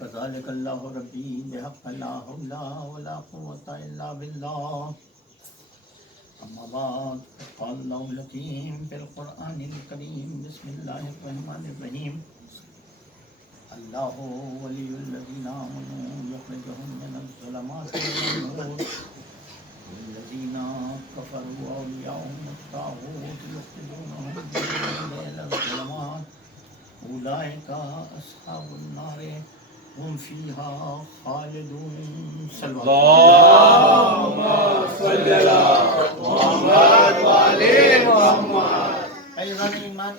كذلك الله ربي بحق لا حول ولا قوة إلا بالله. أما بعد قال الله الحكيم في القرآن الكريم بسم الله الرحمن الرحيم. الله ولي الذين آمنوا يخرجهم من الظلمات إلى النور والذين كفروا أولياءهم الطاغوت يخرجونهم من النور إلى الظلمات أولئك أصحاب النار هم فيها خالدون. اللهم صل على محمد وعلى محمد. ایضاً ایمان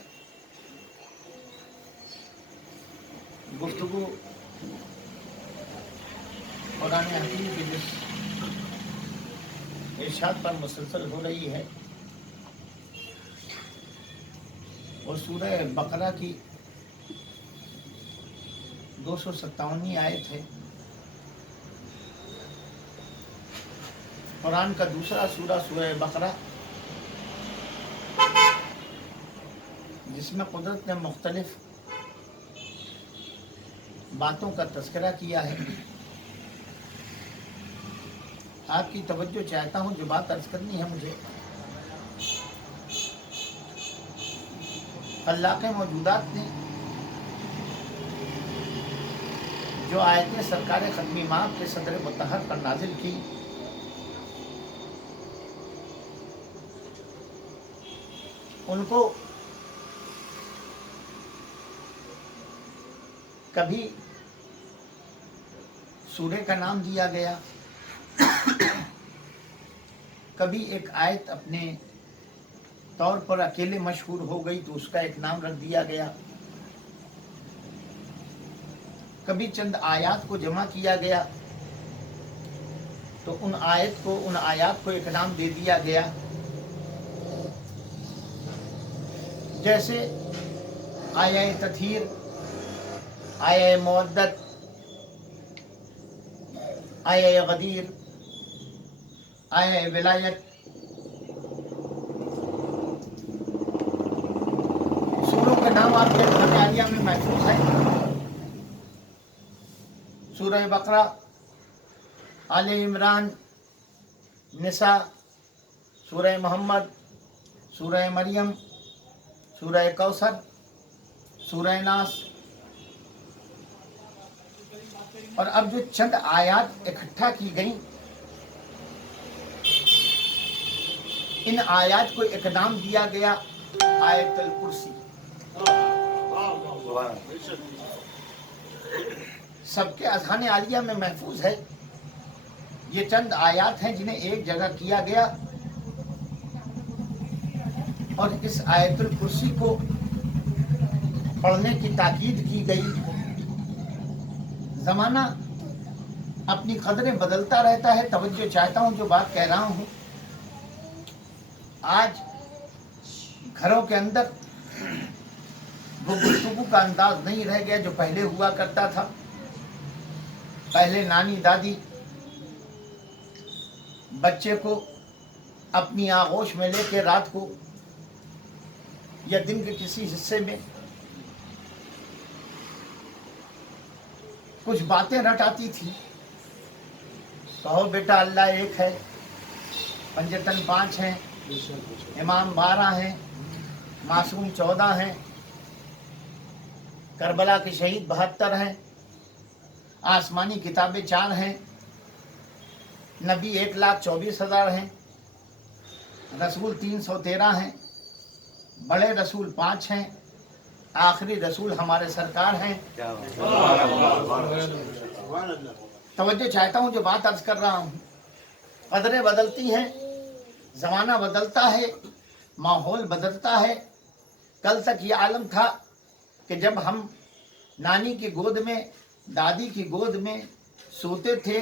گفتگو قرآن حکیم کی جس ارشاد پر مسلسل ہو رہی ہے اور سورہ بقرہ کی 257 آیت ہے. قرآن کا دوسرا سورہ سورہ بقرہ جس میں قدرت نے مختلف باتوں کا تذکرہ کیا ہے. آپ کی توجہ چاہتا ہوں جو بات عرض کرنی ہے مجھے. خلاق موجودات نے جو آیتیں سرکار ختمی ماہ کے صدر مطہر پر نازل کی ان کو کبھی سورہ کا نام دیا گیا، کبھی ایک آیت اپنے طور پر اکیلے مشہور ہو گئی تو اس کا ایک نام رکھ دیا گیا، کبھی چند آیات کو جمع کیا گیا تو ان آیات کو ایک نام دے دیا گیا. جیسے آیہ تطہیر، آیہ مودت، آیہ غدیر، آیہ ولایت. سوروں کے نام آپ کے قرآن عالیہ میں محفوظ ہیں. سورہ بقرہ، آل عمران، نساء، سورہ محمد، سورہ مریم، سورہ کوثر، سورہ ناس. اور اب جو چند آیات اکٹھا کی گئیں ان آیات کو ایک نام دیا گیا آیت الکرسی. سب کے اذہان عالیہ میں محفوظ ہے. یہ چند آیات ہیں جنہیں ایک جگہ کیا گیا اور اس آیت الکرسی کو پڑھنے کی تاکید کی گئی. زمانہ اپنی قدریں بدلتا رہتا ہے. توجہ چاہتا ہوں جو بات کہہ رہا ہوں. آج گھروں کے اندر وہ گفتگو کا انداز نہیں رہ گیا جو پہلے ہوا کرتا تھا. پہلے نانی دادی بچے کو اپنی آغوش میں لے کے رات کو یا دن کے کسی حصے میں کچھ باتیں رٹاتی تھی. کہو بیٹا اللہ ایک ہے، پنجتن 5 ہیں، امام 12 ہیں، معصوم 14 ہیں، کربلا کے شہید 72 ہیں، آسمانی کتابیں 4 ہیں، نبی 1,24,000 ہیں، رسول 313 ہیں، بڑے رسول 5 ہیں، آخری رسول ہمارے سرکار ہیں. توجہ چاہتا ہوں جو بات عرض کر رہا ہوں. قدریں بدلتی ہیں، زمانہ بدلتا ہے، ماحول بدلتا ہے. کل تک یہ عالم تھا کہ جب ہم نانی کی گود میں، دادی کی گود میں سوتے تھے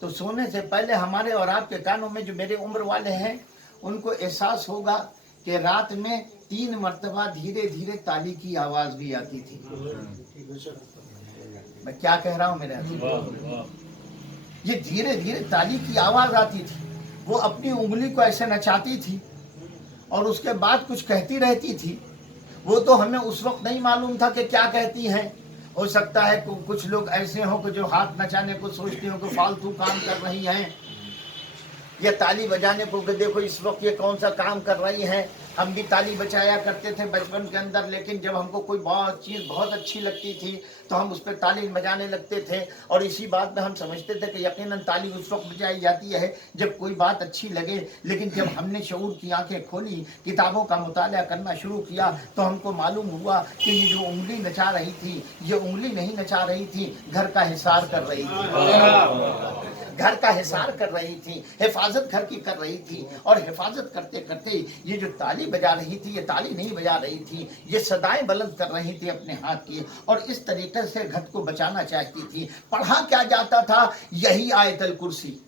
تو سونے سے پہلے ہمارے اور آپ کے کانوں میں جو میرے عمر والے ہیں ان کو احساس ہوگا کہ رات میں 3 مرتبہ دھیرے دھیرے تالی کی آواز بھی آتی تھی. मैं क्या कह रहा हूं मेरे ये धीरे धीरे ताली की आवाज आती थी, वो अपनी उंगली को ऐसे नचाती थी और उसके बाद कुछ कहती रहती थी। वो तो हमें उस वक्त नहीं मालूम था कि क्या कहती हैं। हो सकता है कुछ लोग ऐसे हों कि जो हाथ नचाने को सोचते हो कि फालतू काम कर रही हैं, या ताली बजाने को कि देखो इस वक्त ये कौन सा काम कर रही हैं। हम भी ताली बजाया करते थे बचपन के अंदर, लेकिन जब हमको कोई चीज़ बहुत अच्छी लगती थी तो हम उस पर ताली बजाने लगते थे। और इसी बात में हम समझते थे कि यकीनन ताली उस वक्त बजाई जाती है जब कोई बात अच्छी लगे। लेकिन जब हमने शऊर की आंखें खोली, किताबों का मुताला करना शुरू किया, तो हमको मालूम हुआ कि ये जो उंगली नचा रही थी, ये उंगली नहीं नचा रही थी, घर का हिसार कर रही थी, घर का हिसार कर रही थी, हिफाजत घर की कर रही थी। और हिफाजत करते करते ये जो ताली बजा रही थी, ये ताली नहीं बजा रही थी, ये सदाएं बुलंद कर रही थी अपने हाथ की, और इस तरीके से घर को बचाना चाहती थी। पढ़ा क्या जाता था? यही आयतल कुर्सी,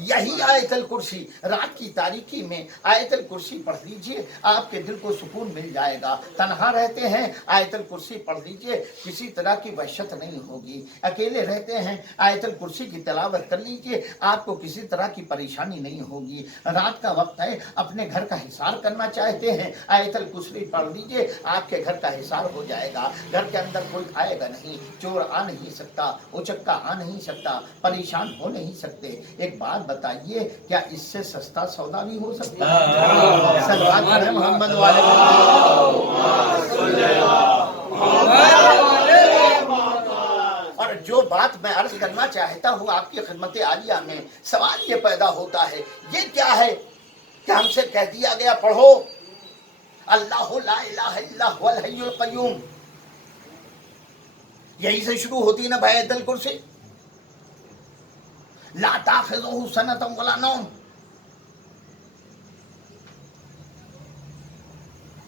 यही आयतल कुर्सी। रात की तारीकी में आयतल कुर्सी पढ़ लीजिए, आपके दिल को सुकून मिल जाएगा। तन्हा रहते हैं, आयतल कुर्सी पढ़ लीजिए, किसी तरह की वहशत नहीं होगी। अकेले रहते हैं, आयतल कुर्सी की तिलावत कर लीजिए, आपको किसी तरह की परेशानी नहीं होगी। रात का वक्त है, अपने घर का हिसार करना चाहते हैं, आयतल कुर्सी पढ़ लीजिए, आपके घर का हिसार हो जाएगा। घर के अंदर कोई आएगा नहीं, चोर आ नहीं सकता, उचक्का आ नहीं सकता, परेशान हो नहीं सकते। एक बात बताइए, क्या इससे सस्ता सौदा भी हो सकता है? सलवात पढ़े मोहम्मद वाले। और जो बात मैं अर्ज करना चाहता हूँ आपकी खिदमत आलिया में, सवाल ये पैदा होता है, ये क्या है कि हमसे कह दिया गया पढ़ो अल्लाह ला इलाहा इल्ला हुवल हय्युल क़य्यूम, यही से शुरू होती है ना आयतुल कुर्सी। ला ताखिज़ुहु सनतुन वला नौम,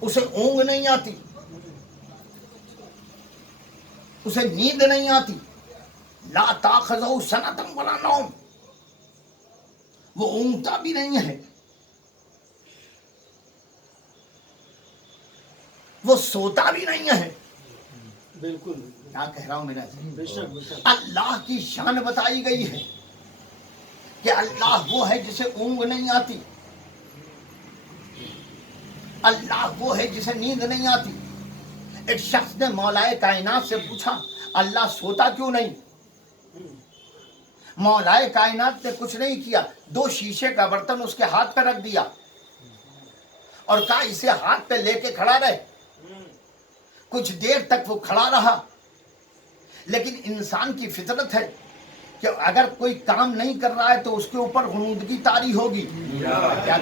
उसे ऊंग नहीं आती, उसे नींद नहीं आती। ला ताखिज़ुहु सनतुन वला नौम, वो ऊंगता भी नहीं है, वो सोता भी नहीं है। बिल्कुल क्या कह रहा हूं मेरा? बेशक अल्लाह की शान बताई गई है कि अल्लाह वो है जिसे ऊंग नहीं आती, अल्लाह वो है जिसे नींद नहीं आती। एक शख्स ने मौलाए कायनात से पूछा, अल्लाह सोता क्यों नहीं? मौलाए कायनात ने कुछ नहीं किया, 2 शीशे का बर्तन उसके हाथ पे रख दिया और कहा इसे हाथ पे लेके खड़ा रहे। कुछ देर तक वो खड़ा रहा, लेकिन इंसान की फितरत है कि अगर कोई काम नहीं कर रहा है तो उसके ऊपर गुनूदगी तारी होगी, क्या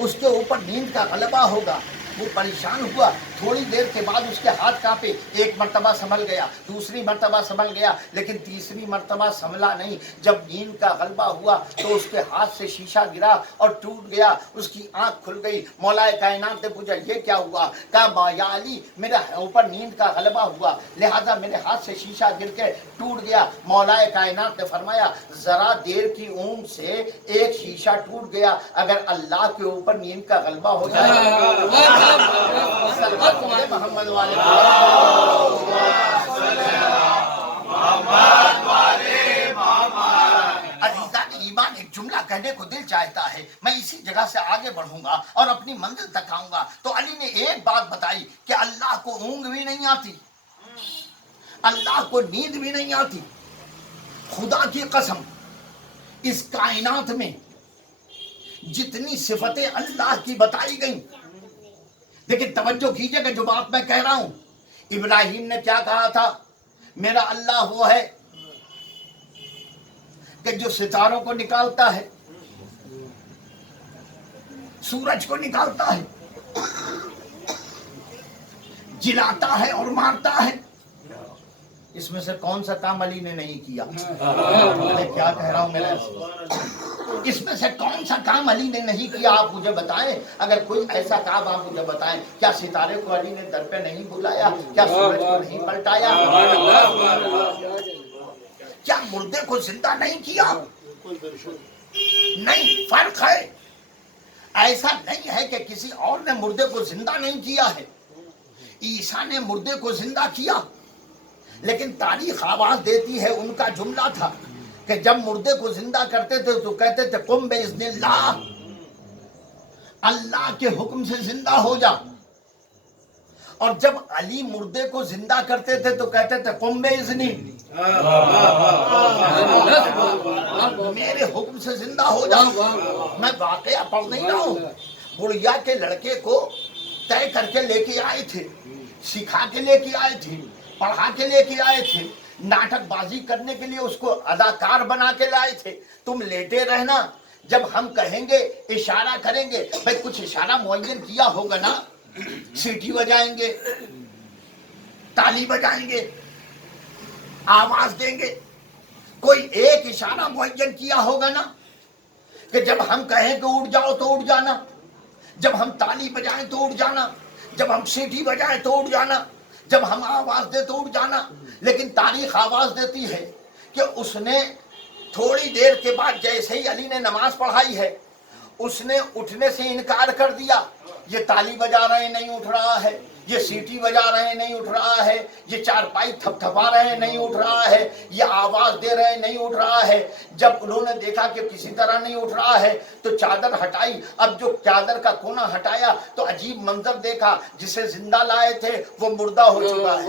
उसके ऊपर नींद का गलबा होगा। वो परेशान हुआ, थोड़ी देर के बाद उसके हाथ कांपे, एक मर्तबा संभल गया, दूसरी मर्तबा संभल गया, लेकिन तीसरी मर्तबा संभला नहीं। जब नींद का गलबा हुआ तो उसके हाथ से शीशा गिरा और टूट गया, उसकी आंख खुल गई। मौलाए कायनात ने पूछा ये क्या हुआ? कहा या अली, मेरे ऊपर नींद का गलबा हुआ, लिहाजा मेरे हाथ से शीशा गिर के टूट गया। मौलाए कायनात ने फरमाया जरा देर की ऊँग से एक शीशा टूट गया, अगर अल्लाह के ऊपर नींद का गलबा हो जाए मोहम्मद वाले अजीज़ान ईमान, एक जुमला कहने को दिल चाहता है, मैं इसी जगह से आगे बढ़ूंगा और अपनी मंजिल तक आऊंगा। तो अली ने एक बात बताई कि अल्लाह को ऊंग भी नहीं आती, अल्लाह को नींद भी नहीं आती। खुदा की कसम, इस कायनात में जितनी सिफतें अल्लाह की बताई गई, लेकिन तवज्जो कीजिएगा जो बात मैं कह रहा हूं। इब्राहिम ने क्या कहा था? मेरा अल्लाह वो है कि जो सितारों को निकालता है, सूरज को निकालता है, जिलाता है और मारता है। इसमें से कौन सा काम अली ने नहीं किया? मैं क्या कह रहा हूं मेरे, इसमें से कौन सा काम अली ने नहीं किया? आप मुझे बताएं, अगर कोई ऐसा काम आप मुझे बताएं। क्या सितारे को अली ने दर पे नहीं बुलाया? क्या सूरज को नहीं पलटाया? क्या मुर्दे को जिंदा नहीं किया? नहीं, फर्क है। ऐसा नहीं है कि किसी और ने मुर्दे को जिंदा नहीं किया है। ईसा ने मुर्दे को जिंदा किया, لیکن تاریخ آواز دیتی ہے، ان کا جملہ تھا کہ جب مردے کو زندہ کرتے تھے تو کہتے تھے قم باذن اللہ، اللہ کے حکم سے زندہ ہو جا، اور جب علی مردے کو زندہ کرتے تھے تو کہتے تھے قم باذنی، میرے حکم سے زندہ ہو جا۔ میں واقعہ پڑھ نہیں رہا ہوں، بڑھیا کے لڑکے کو طے کر کے لے کے آئے تھے، سکھا کے لے کے آئے تھے، پڑھا کے لے کے آئے تھے، ناٹک بازی کرنے کے لیے اس کو اداکار بنا کے لائے تھے، تم لیٹے رہنا، جب ہم کہیں گے اشارہ کریں گے، بھائی کچھ اشارہ معین کیا ہوگا نا، سیٹی بجائیں گے، تالی بجائیں گے، آواز دیں گے، کوئی ایک اشارہ معین کیا ہوگا نا، کہ جب ہم کہیں کہ اٹھ جاؤ تو اٹھ جانا، جب ہم تالی بجائیں تو اٹھ جانا، جب ہم سیٹی بجائیں تو اٹھ جانا، جب ہم آواز دیں تو اٹھ جانا۔ لیکن تاریخ آواز دیتی ہے کہ اس نے تھوڑی دیر کے بعد جیسے ہی علی نے نماز پڑھائی ہے، اس نے اٹھنے سے انکار کر دیا، یہ تالی بجا رہے ہیں نہیں اٹھ رہا ہے، یہ سیٹی بجا رہے ہیں نہیں اٹھ رہا ہے، یہ چارپائی تھپ تھپا رہے ہیں نہیں اٹھ رہا ہے، یہ آواز دے رہے ہیں نہیں اٹھ رہا ہے۔ جب انہوں نے دیکھا کہ کسی طرح نہیں اٹھ رہا ہے تو چادر ہٹائی، اب جو چادر کا کونا ہٹایا تو عجیب منظر دیکھا، جسے زندہ لائے تھے وہ مردہ ہو چکا ہے۔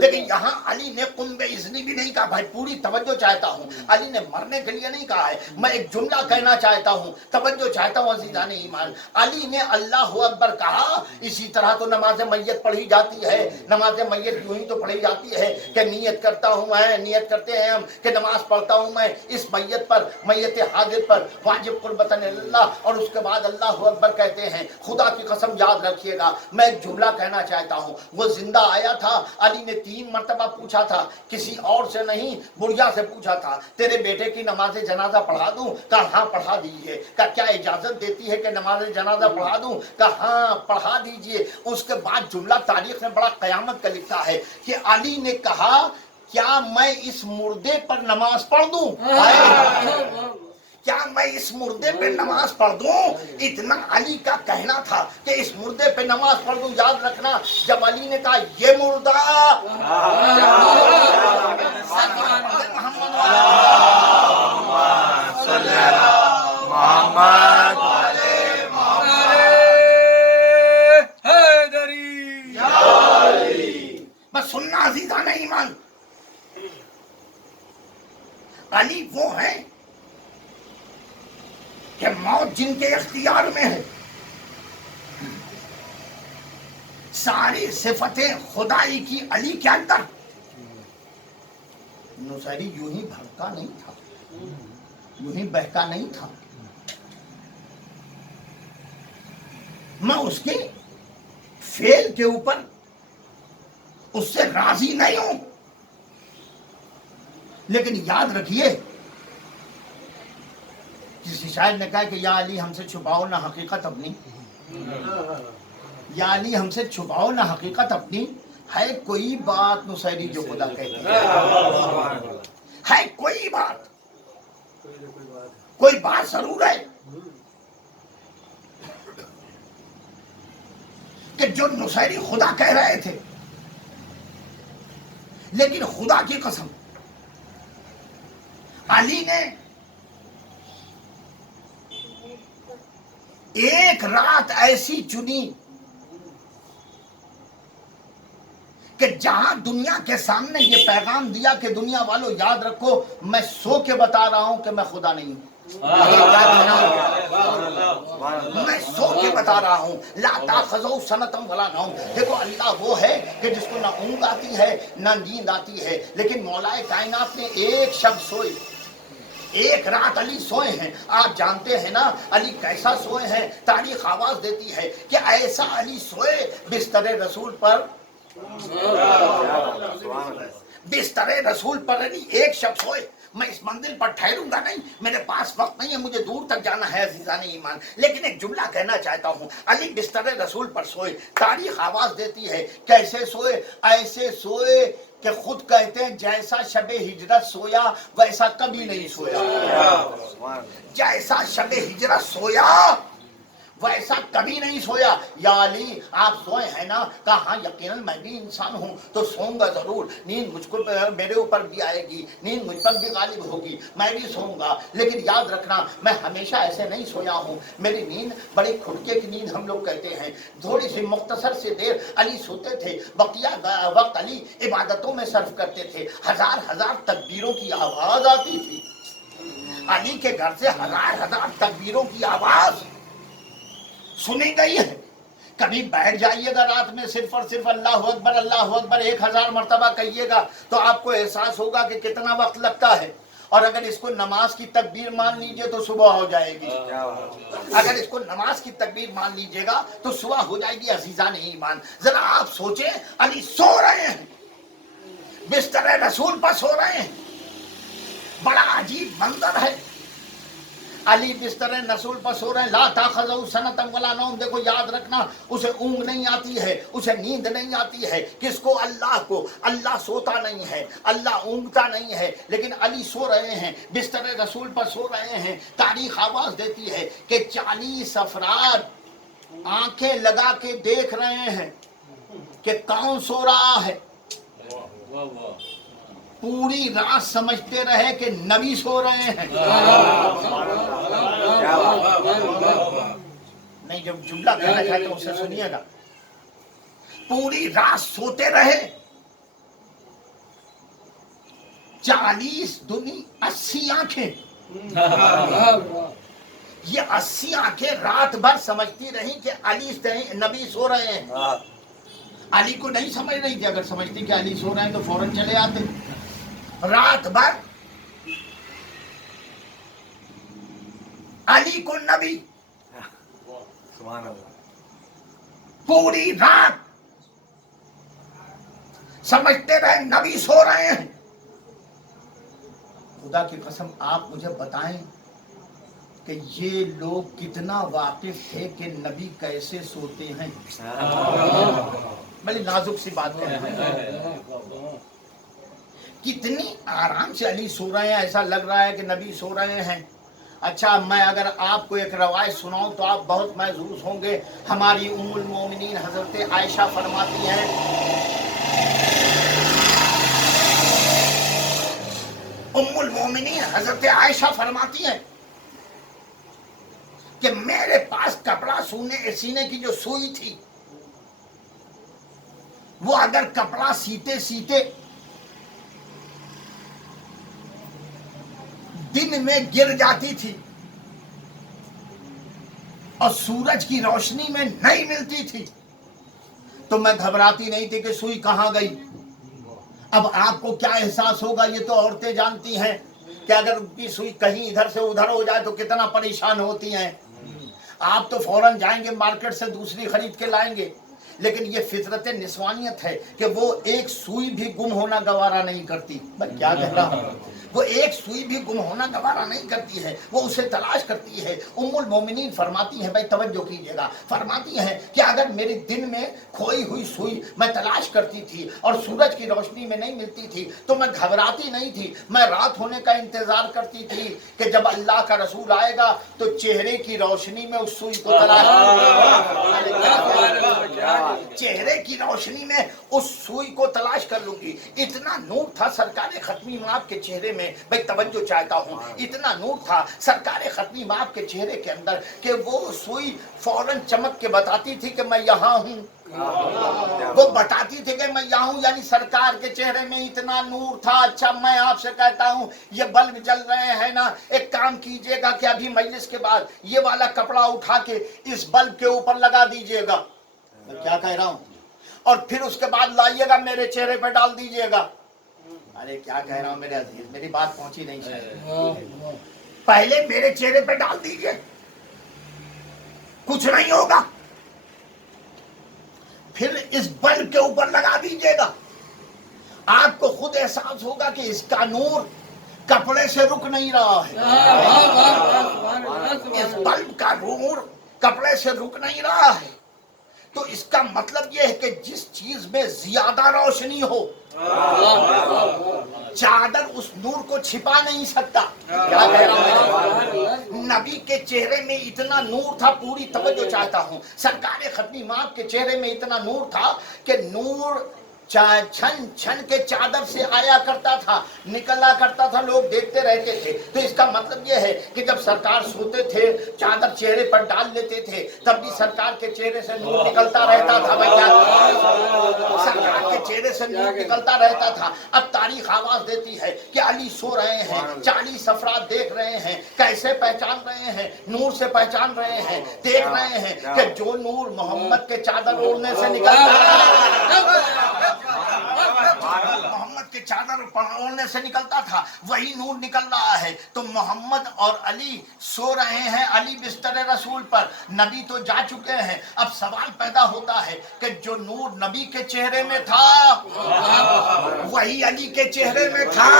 لیکن یہاں علی نے قم باذنی بھی نہیں کہا، بھائی پوری توجہ چاہتا ہوں، علی نے مرنے کے لیے نہیں کہا ہے، میں ایک جملہ کہنا چاہتا ہوں، توجہ چاہتا ہوں عزیزان ایمان، علی نے اللہ اکبر کہا۔ اسی طرح تو نماز میت پڑھی جاتی ہے، نماز میت یوں ہی تو پڑھی جاتی ہے کہ نیت کرتا ہوں میں، نیت کرتے ہیں ہم کہ نماز پڑھتا ہوں میں اس میت پر، میت حاضر پر، واجب قربتاً اللہ، اور اس کے بعد اللہ اکبر کہتے ہیں۔ خدا کی قسم یاد رکھیے گا، میں ایک جملہ کہنا چاہتا ہوں، وہ زندہ آیا تھا، علی نے 3 مرتبہ پوچھا تھا، کسی اور سے نہیں، بڑھیا سے پوچھا تھا، تیرے بیٹے کی نماز جنازہ پڑھا دوں؟ کہا ہاں پڑھا دیجیے۔ کہا کیا اجازت دیتی ہے کہ نماز جنازہ پڑھا دوں؟ کہا ہاں پڑھا دیجیے۔ اس کے بعد جملہ تاریخ نے بڑا قیامت کا لکھا ہے کہ علی نے کہا کیا میں اس مردے پر نماز پڑھ دوں؟ کیا میں اس مردے پہ نماز پڑھ دوں؟ اتنا علی کا کہنا تھا کہ اس مردے پہ نماز پڑھ دوں۔ یاد رکھنا، جب علی نے کہا یہ مردہ، بس سننا عزیزان ایمان، علی وہ ہیں کہ موت جن کے اختیار میں ہے، ساری صفتیں خدائی کی علی کے اندر۔ نصیری یوں ہی بھڑکا نہیں تھا، یوں ہی بہکا نہیں تھا، میں اس کے فعل کے اوپر اس سے راضی نہیں ہوں، لیکن یاد رکھیے، کسی شاعر نے کہا کہ یا علی ہم سے چھپاؤ نہ حقیقت اپنی، یا علی ہم سے چھپاؤ نہ حقیقت اپنی، ہے کوئی بات نصیری جو خدا کہتی ہے کوئی بات، کوئی بات ضرور ہے کہ جو نصیری خدا کہہ رہے تھے، لیکن خدا کی قسم علی نے ایک رات ایسی چنی کہ جہاں دنیا کے سامنے یہ پیغام دیا کہ دنیا والوں یاد رکھو، میں سو کے بتا رہا ہوں کہ میں خدا نہیں ہوں، میں سو کے بتا رہا ہوں، لا تاخذو سنتم ولا نوم۔ دیکھو اللہ وہ ہے کہ جس کو نہ اونگ آتی ہے نہ نیند آتی ہے، لیکن مولا کائنات نے ایک شب سوئی، ایک رات علی سوئے ہیں۔ آپ جانتے ہیں نا علی کیسا سوئے ہیں، تاریخ آواز دیتی ہے کہ ایسا علی سوئے بستر رسول پر، بستر رسول پر علی ایک شب سوئے۔ میں اس منزل پر ٹھہروں گا نہیں، میرے پاس وقت نہیں ہے، مجھے دور تک جانا ہے عزیزان ایمان، لیکن ایک جملہ کہنا چاہتا ہوں، علی بستر رسول پر سوئے۔ تاریخ آواز دیتی ہے کیسے سوئے، ایسے سوئے کہ خود کہتے ہیں جیسا شب ہجرت سویا ویسا کبھی نہیں سویا، جیسا شب ہجرت سویا वैसा कभी नहीं सोया। या अली आप सोए हैं ना? कहा हाँ यकीनन मैं भी इंसान हूँ तो सोऊंगा जरूर, नींद मुझको मेरे ऊपर भी आएगी, नींद मुझ पर भी गालिब होगी, मैं भी सोऊंगा, लेकिन याद रखना मैं हमेशा ऐसे नहीं सोया हूँ, मेरी नींद बड़ी खुटके की नींद हम लोग कहते हैं, थोड़ी सी मुख्तसर से देर अली सोते थे, बकिया वक्त अली इबादतों में सर्फ करते थे। हजार हजार तकबीरों की आवाज आती थी, अली के घर से हजार हजार तकबीरों की आवाज सुनी गई है। कभी बैठ जाइएगा रात में सिर्फ और सिर्फ अल्लाह अकबर 1000 मर्तबा कहिएगा तो आपको एहसास होगा कि कितना वक्त लगता है। और अगर इसको नमाज की तकबीर मान लीजिए तो सुबह हो जाएगी। अगर इसको नमाज की तकबीर मान लीजिएगा तो सुबह हो जाएगी। अजीजान ईमान, जरा आप सोचें, अली सो रहे हैं, बिस्तर रसूल पर सो रहे हैं, बड़ा अजीब मंजर है। अली बिस्तर रसूल पर सो रहे हैं। ला ताखज़हु सनतन वला नौम, देखो याद रखना उसे ऊँग नहीं आती है, उसे नींद नहीं आती है। किसको? अल्लाह को। अल्लाह सोता नहीं है, अल्लाह ऊँगता नहीं है, लेकिन अली सो रहे हैं, बिस्तर रसूल पर सो रहे हैं। तारीख आवाज देती है कि 40 अफराद आंखें लगा के देख रहे हैं कि कौन सो रहा है। पूरी रात समझते रहे कि नबी सो रहे हैं। नहीं, जब जुमला कहना चाहते हैं उसे सुनिएगा। पूरी रात सोते रहे, 40 दूनी 80 आंखें, ये 80 आंखें रात भर समझती रही कि अली नबी सो रहे हैं। अली को नहीं समझ रही थी, अगर समझती कि अली सो रहे हैं तो फौरन चले आते। रात भर अली को नबी, पूरी रात समझते रहे नबी सो रहे हैं। खुदा की कसम आप मुझे बताएं कि ये लोग कितना वाकिफ थे कि नबी कैसे सोते हैं। बड़ी नाजुक सी बात है, कितनी आराम से अली सो रहे हैं, ऐसा लग रहा है कि नबी सो रहे हैं। अच्छा, मैं अगर आपको एक रवायत सुनाऊं तो आप बहुत महसूस होंगे। हमारी उम्मुल मोमिनीन हजरत आयशा फरमाती हैं, उम्मुल मोमिनीन हजरत आयशा फरमाती हैं कि मेरे पास कपड़ा सीने की जो सुई थी, वो अगर कपड़ा सीते सीते दिन में गिर जाती थी और सूरज की रोशनी में नहीं मिलती थी तो मैं घबराती नहीं थी कि सुई कहां गई। अब आपको क्या एहसास होगा ये तो औरतें जानती हैं कि अगर उनकी सुई कहीं इधर से उधर हो जाए तो कितना परेशान होती हैं। आप तो फौरन जाएंगे मार्केट से दूसरी खरीद के लाएंगे, लेकिन ये फितरत निस्वानियत है कि वो एक सुई भी गुम होना गवारा नहीं करती। मैं क्या कह रहा हूँ, वो एक सुई भी गुम होना गवारा नहीं करती है, वो उसे तलाश करती है। उम्मुल मोमिनीन फरमाती हैं, भाई तवज्जो कीजिएगा, फरमाती हैं कि अगर मेरे दिन में खोई हुई सुई मैं तलाश करती थी और सूरज की रोशनी में नहीं मिलती थी तो मैं घबराती नहीं थी, मैं रात होने का इंतजार करती थी कि जब अल्लाह का रसूल आएगा तो चेहरे की रोशनी में उस सुई को तलाश, चेहरे की रोशनी में उस सुई को तलाश कर लूंगी। इतना नूर था सरकार खत्मी माप के चेहरे में, भाई तवज्जो चाहता हूँ, इतना नूर था सरकार खत्मी माप के चेहरे के अंदर कि वो सुई फौरन चमक के बताती थी कि मैं यहाँ हूँ। वो बताती थी कि मैं यहाँ हूँ, यानी सरकार के चेहरे में इतना नूर था। अच्छा, मैं आपसे कहता हूँ ये बल्ब जल रहे हैं ना, एक काम कीजिएगा कि अभी मजलिस के बाद ये वाला कपड़ा उठा के इस बल्ब के ऊपर लगा दीजिएगा। मैं क्या कह रहा हूँ, और फिर उसके बाद लाइएगा मेरे चेहरे पे डाल दीजिएगा। अरे क्या कह रहा हूँ मेरे अजीज, मेरी बात पहुंची नहीं शायद। पहले मेरे चेहरे पे डाल दीजिए, कुछ नहीं होगा, फिर इस बल्ब के ऊपर लगा दीजिएगा। आपको खुद एहसास होगा कि इसका नूर कपड़े से रुक नहीं रहा है, इस बल्ब का नूर कपड़े से रुक नहीं रहा है। तो इसका मतलब यह है कि जिस चीज में ज्यादा रोशनी हो चादर उस नूर को छिपा नहीं सकता। क्या कह रहा हूं? नबी के चेहरे में इतना नूर था, पूरी तवज्जो चाहता हूं, सरकार खत्मी माँ के चेहरे में इतना नूर था कि नूर छन छन के चादर से आया करता था, निकला करता था, लोग देखते रहते थे। तो इसका मतलब यह है कि जब सरकार सोते थे, चादर चेहरे पर डाल लेते थे, तब भी सरकार के चेहरे से नूर निकलता रहता था। भैया सरकार के चेहरे से नूर निकलता रहता था। अब तारीख आवाज देती है कि अली सो रहे हैं, 40 अफराद देख रहे हैं, कैसे पहचान रहे हैं? नूर से पहचान रहे हैं, देख रहे हैं कि जो नूर मोहम्मद के चादर ओढ़ने से निकलता है, मोहम्मद के चादर ओढ़ने से निकलता था, वही नूर निकल रहा है। तो मोहम्मद और अली सो रहे हैं, अली बिस्तर रसूल पर, नबी तो जा चुके हैं। अब सवाल पैदा होता है कि जो नूर नबी के चेहरे में था वही अली के चेहरे में था,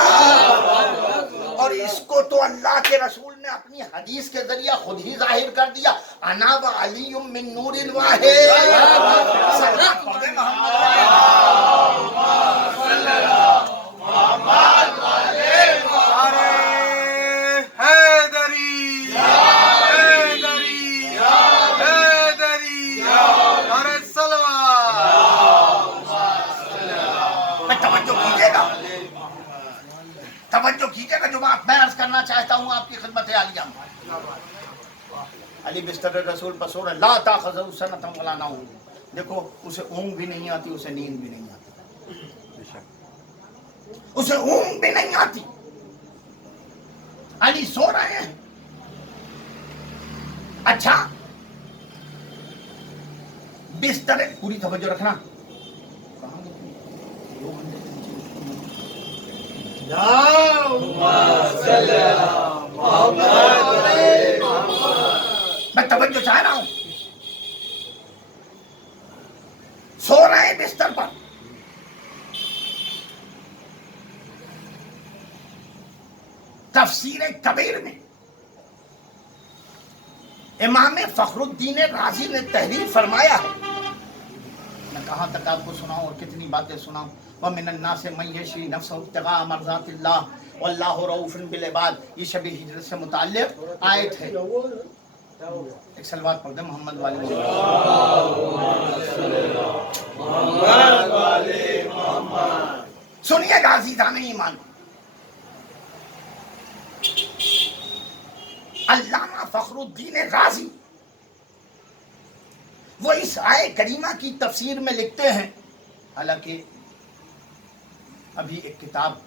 और इसको तो अल्लाह के रसूल ने अपनी हदीस के जरिए खुद ही जाहिर कर दिया। अना व अलीयुम मिन नूरिल वाहिद। तवज्जो कीजिएगा, जो बात मैं अर्ज करना चाहता हूँ आपकी खिदमत आलिया में। अली बिस्तर रसूल पर सो रहे, ला ताखुज़हु सनतुन वला नौम। देखो, उसे ऊँग भी नहीं आती, उसे नींद भी नहीं आती, उसे ऊँग भी नहीं आती। अली सो रहे हैं। अच्छा, बिस्तर, पूरी तवज्जो रखना। मैं तवज्जो चाह रहा हूं। सो रहे हैं बिस्तर पर, तफसीर कबीर में इमाम फखरुद्दीन राजी ने तहरीर फरमाया है। मैं कहां तक आपको सुनाऊं और कितनी बातें सुनाऊं। वमिनन नास मन यशरी नफ्सहु इब्तिगा मर्ज़ातिल्लाह वल्लाहु रऊफ़ुन बिल इबाद। ये शब हिजरत से मुताल्लिक़ आयत है। एक सलवात पढ़ दे मोहम्मद वाले मोहम्मद। सुनिएगा अज़ीज़ान ईमान, अल्लामा फखरुद्दीन राजी वो इस आय करीमा की तफसीर में लिखते हैं। हालांकि अभी एक किताब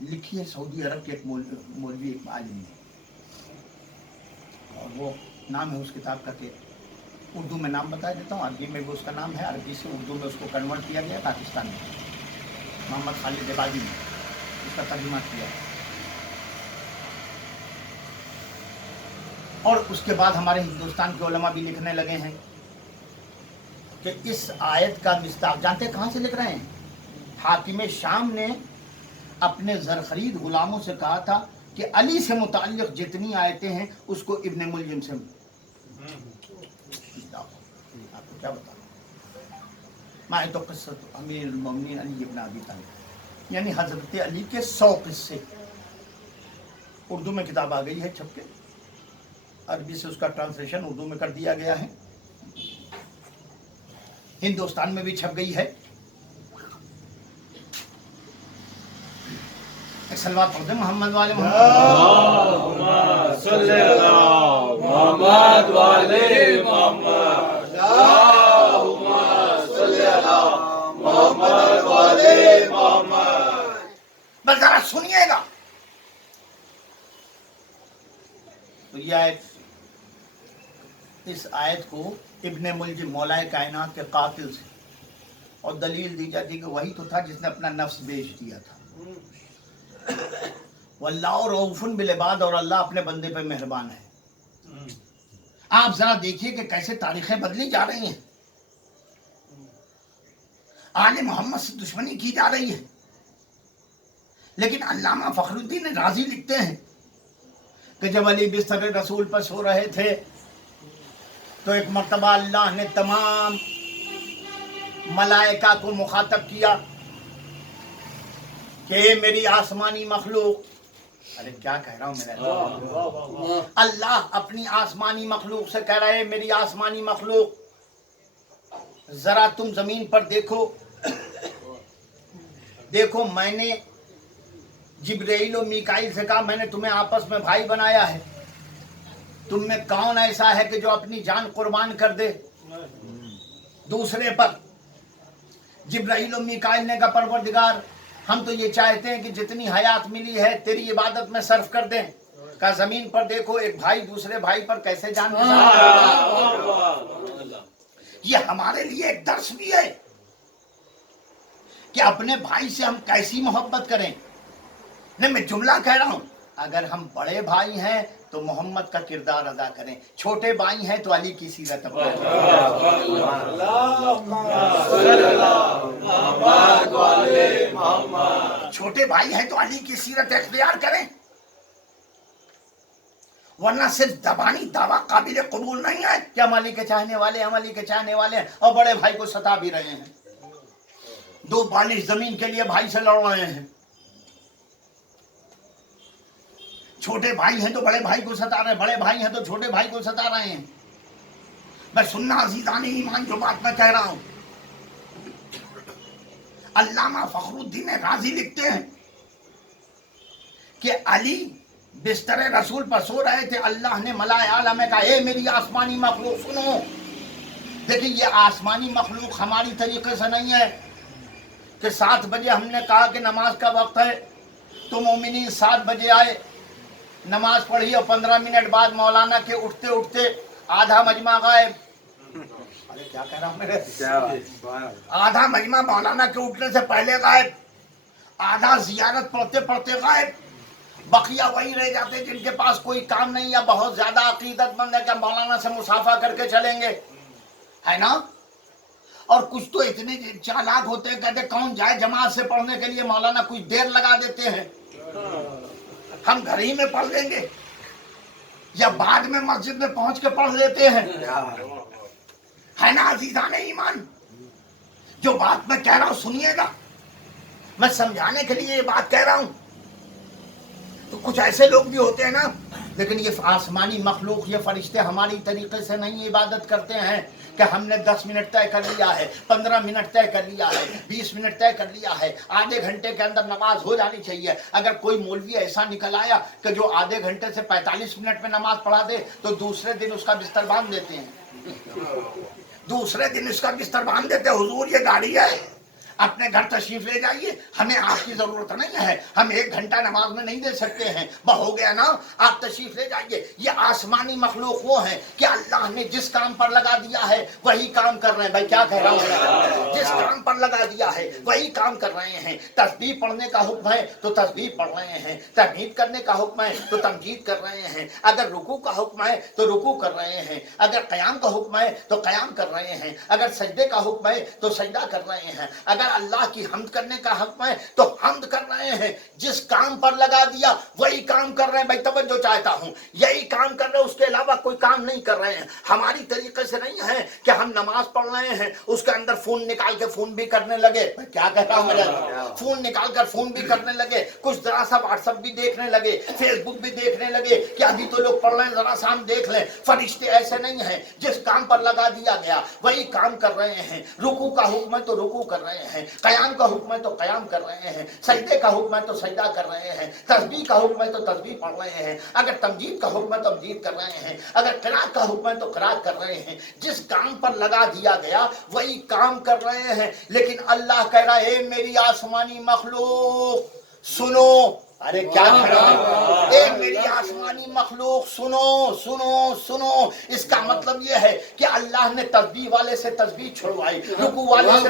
लिखी है सऊदी अरब के एक मौलवी एक आलिम ने, और वो नाम है उस किताब का, कि उर्दू में नाम बता देता हूँ, अरबी में भी उसका नाम है, अरबी से उर्दू में उसको कन्वर्ट किया गया पाकिस्तान में, मोहम्मद खालिद इबादी ने इसका तर्जुमा किया। और उसके बाद हमारे हिंदुस्तान के उलमा भी लिखने लगे हैं कि इस आयत का मिस्ताक जानते कहाँ से लिख रहे हैं? हाकिम शाम ने अपने ज़र खरीद गुलामों से कहा था कि अली से मुताल्लिक़ जितनी आयतें हैं उसको इब्ने मुल्जिम से। आपको क्या बता, मैं तो क़िस्सत अमीरुल मोमिनीन अली इब्न अबी तालिब, यानी हज़रत अली के 100 किस्से। उर्दू में किताब आ गई है छप के, अरबी से उसका ट्रांसलेशन उर्दू में कर दिया गया है, हिंदुस्तान में भी छप गई है। एक सलवात पढ़ दे मोहम्मद वाले बस जरा सुनिएगा। तो ये आयत, इस आयत को इब्ने मुल्जिम मौलाए कायनात के कातिल से, और दलील दी जाती कि वही तो था जिसने अपना नफ्स बेच दिया था। वल्लाहु रऊफ़ुन बिल इबाद, और अल्लाह अपने बंदे पे मेहरबान है। आप जरा देखिए कि कैसे तारीखें बदली जा रही हैं, आले मोहम्मद से दुश्मनी की जा रही है। लेकिन अल्लामा फखरुद्दीन राजी लिखते हैं कि जब अली बिस्तर रसूल पर सो रहे थे तो एक मर्तबा अल्लाह ने तमाम मलाइका को मुखातब किया कि मेरी आसमानी मखलूक, अरे क्या कह रहा हूं मैं, अल्लाह अपनी आसमानी मखलूक से कह रहा है मेरी आसमानी मखलूक जरा तुम जमीन पर देखो, देखो मैंने जिब्राइल और मीकाईल से कहा मैंने तुम्हें आपस में भाई बनाया है, तुम में कौन ऐसा है कि जो अपनी जान कुर्बान कर दे दूसरे पर। जिब्राइल और मीकाईल ने कहा परवरदिगार हम तो ये चाहते हैं कि जितनी हयात मिली है तेरी इबादत में सर्फ कर दें। कहा जमीन पर देखो एक भाई दूसरे भाई पर कैसे जान ये हमारे लिए एक दर्श भी है कि अपने भाई से हम कैसी मोहब्बत करें। नहीं मैं जुमला कह रहा हूं, अगर हम बड़े भाई हैं तो मोहम्मद का किरदार अदा करें, छोटे भाई हैं तो अली की सीरत अपनाएं। छोटे भाई हैं तो अली की सीरत इख्तियार करें, वरना सिर्फ दबानी दावा काबिल कबूल नहीं है कि हम अली के चाहने वाले, हम अली के चाहने वाले हैं और बड़े भाई को सता भी रहे हैं, 2 बालिश जमीन के लिए भाई से लड़ रहे हैं। छोटे भाई हैं तो बड़े भाई को सता रहे हैं, बड़े भाई हैं तो छोटे भाई को सता रहे हैं। मैं सुनना अजीजान ईमान जो बात मैं कह रहा हूं, अल्लामा फखरुद्दीन राजी लिखते हैं कि अली बिस्तर रसूल पर सो रहे थे, अल्लाह ने मलाए आला में कहा ए मेरी आसमानी मखलूक सुनो। देखिए ये आसमानी मखलूक हमारी तरीके से नहीं है कि 7 बजे हमने कहा कि नमाज का वक्त है तो मोमिनीन 7 बजे आए, नमाज पढ़ी और 15 मिनट बाद मौलाना के उठते उठते आधा मजमा गायब। अरे क्या कह रहा हूं मेरे, आधा मजमा मौलाना के उठने से पहले गायब, आधा जियारत पढ़ते पढ़ते गायब, बकिया वही रह जाते जिनके पास कोई काम नहीं या बहुत ज्यादा अकीदतमंद है कि मौलाना से मुसाफा करके चलेंगे, है ना। और कुछ तो इतने चालाक होते हैं कहते कौन जाए जमात से पढ़ने के लिए, मौलाना कुछ देर लगा देते हैं, हम घर ही में पढ़ लेंगे या बाद में मस्जिद में पहुंच के पढ़ लेते हैं, है ना अजीजान ईमान। जो बात मैं कह रहा हूं सुनिएगा, मैं समझाने के लिए ये बात कह रहा हूं। तो कुछ ऐसे लोग भी होते हैं ना, लेकिन ये आसमानी मखलूक ये फरिश्ते हमारी तरीके से नहीं इबादत करते हैं कि हमने 10 मिनट तय कर लिया है, 15 मिनट तय कर लिया है, 20 मिनट तय कर लिया है, आधे घंटे के अंदर नमाज हो जानी चाहिए। अगर कोई मौलवी ऐसा निकल आया कि जो आधे घंटे से 45 मिनट में नमाज पढ़ा दे तो दूसरे दिन उसका बिस्तर बांध देते हैं, दूसरे दिन उसका बिस्तर बांध देते हैं, हुजूर ये गाड़ी है अपने घर तशरीफ ले जाइए, हमें आपकी जरूरत नहीं है, हम 1 घंटा नमाज में नहीं दे सकते हैं, हो गया ना, आप तशरीफ ले जाइए। ये आसमानी मखलूक वो है कि अल्लाह ने जिस काम पर लगा दिया है वही काम कर रहे हैं। भाई क्या कह रहा हूँ, जिस काम पर लगा दिया है वही काम कर रहे हैं। तस्बीह पढ़ने का हुक्म है तो तस्बीह पढ़ रहे हैं, तहमीद करने का हुक्म है तो तमजीद कर रहे हैं, अगर रुकू का हुक्म है तो रुकू कर रहे हैं, अगर क़याम का हुक्म है तो क़याम कर रहे हैं, अगर सजदे का हुक्म है तो सजदा कर रहे हैं, अगर अल्लाह की हम्द करने का हुक्म है तो हम्द कर रहे हैं। जिस काम पर लगा दिया वही काम कर रहे हैं। भाई तवज्जो चाहता हूं, यही काम कर रहे हैं, उसके अलावा कोई काम नहीं कर रहे हैं। हमारी तरीके से नहीं है कि हम नमाज पढ़ रहे हैं उसके अंदर फोन निकाल के फोन भी करने लगे। क्या कहता हूं मेरा, फोन निकाल कर फोन भी करने लगे, कुछ जरा सा व्हाट्सएप भी देखने लगे, फेसबुक भी देखने लगे कि अभी तो लोग पढ़ रहे हैं जरा सा हम देख लें। फरिश्ते ऐसे नहीं है, जिस काम पर लगा दिया गया वही काम कर रहे हैं। रुकू का हुक्म है तो रुकू कर रहे हैं, क़याम का हुक्म है तो क़याम कर रहे हैं, सजदे का हुक्म है तो सजदा कर रहे हैं, तस्बीह का हुक्म है तो तस्बीह पढ़ रहे हैं, अगर तमजीद का हुक्म है तो तमजीद कर रहे हैं, अगर क़िराअत का हुक्म है तो क़िराअत कर रहे हैं। जिस काम पर लगा दिया गया वही काम कर रहे हैं। लेकिन अल्लाह कह रहा है मेरी आसमानी मखलूक सुनो। अरे क्या कह रहा हूं, ए मेरी आसमानी मखलूक सुनो सुनो सुनो। इसका मतलब यह है कि अल्लाह ने तस्बीह वाले से तस्बीह छुड़वाई, रुकू वाले से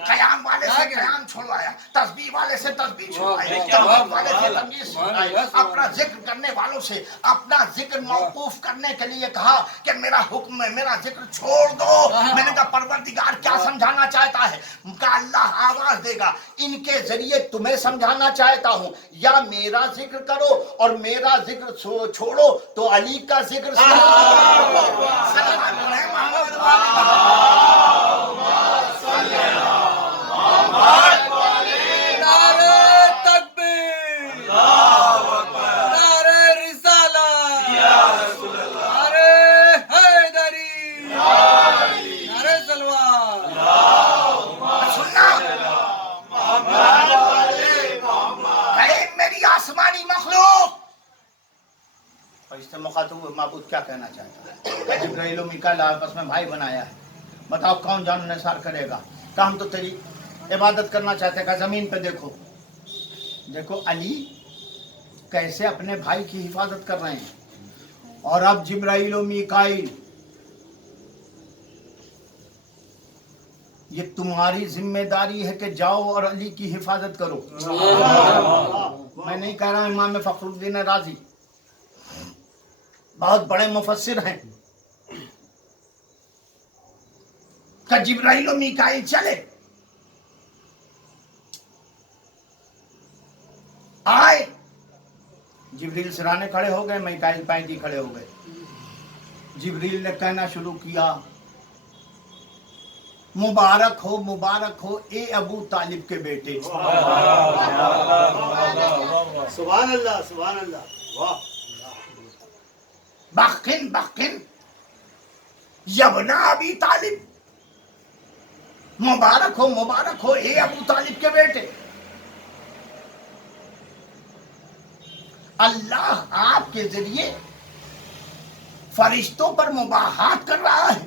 क़याम वाले से क़याम छुड़वाया, तस्बीह वाले से तस्बीह छुड़वाई, तमजीद वाले से तमजीद छुड़वाई। अपना जिक्र करने वालों से अपना जिक्र मौकूफ करने के लिए कहा कि मेरा हुक्म है, मेरा जिक्र छोड़ दो। मैंने कहा परवरदिगार क्या समझाना चाहता है? का अल्लाह आवाज देगा, इनके जरिए तुम्हें समझाना चाहता हूं, या मेरा जिक्र करो और मेरा जिक्र छोड़ो तो अली का जिक्र सुनो। क्या कहना चाहता है? जिब्राइल और मीकाईल आपस में भाई बनाया है, बताओ कौन जान निसार करेगा? कहा हम तो तेरी इबादत करना चाहते हैं। कहा जमीन पे देखो। देखो अली कैसे अपने भाई की हिफाजत कर रहे हैं। और अब जिब्राइल और मीकाईल, ये तुम्हारी जिम्मेदारी है कि जाओ और अली की हिफाजत करो। मैं नहीं कह रहा हूं, इमाम फखरुद्दीन राजी बहुत बड़े मुफस्सिर हैं। का जिब्राइल और मीकाईल चले, आए, जिब्रील सिराने खड़े हो गए, मीकाईल पैंती खड़े हो गए। जिब्रील ने कहना शुरू किया, मुबारक हो ए अबू तालिब के बेटे। सुभान अल्लाह, सुभान अल्लाह, वाह। बखिन यबना अबी तालिब, मुबारक हो ए अबू तालिब के बेटे। अल्लाह आपके जरिए फरिश्तों पर मुबाहात कर रहा है।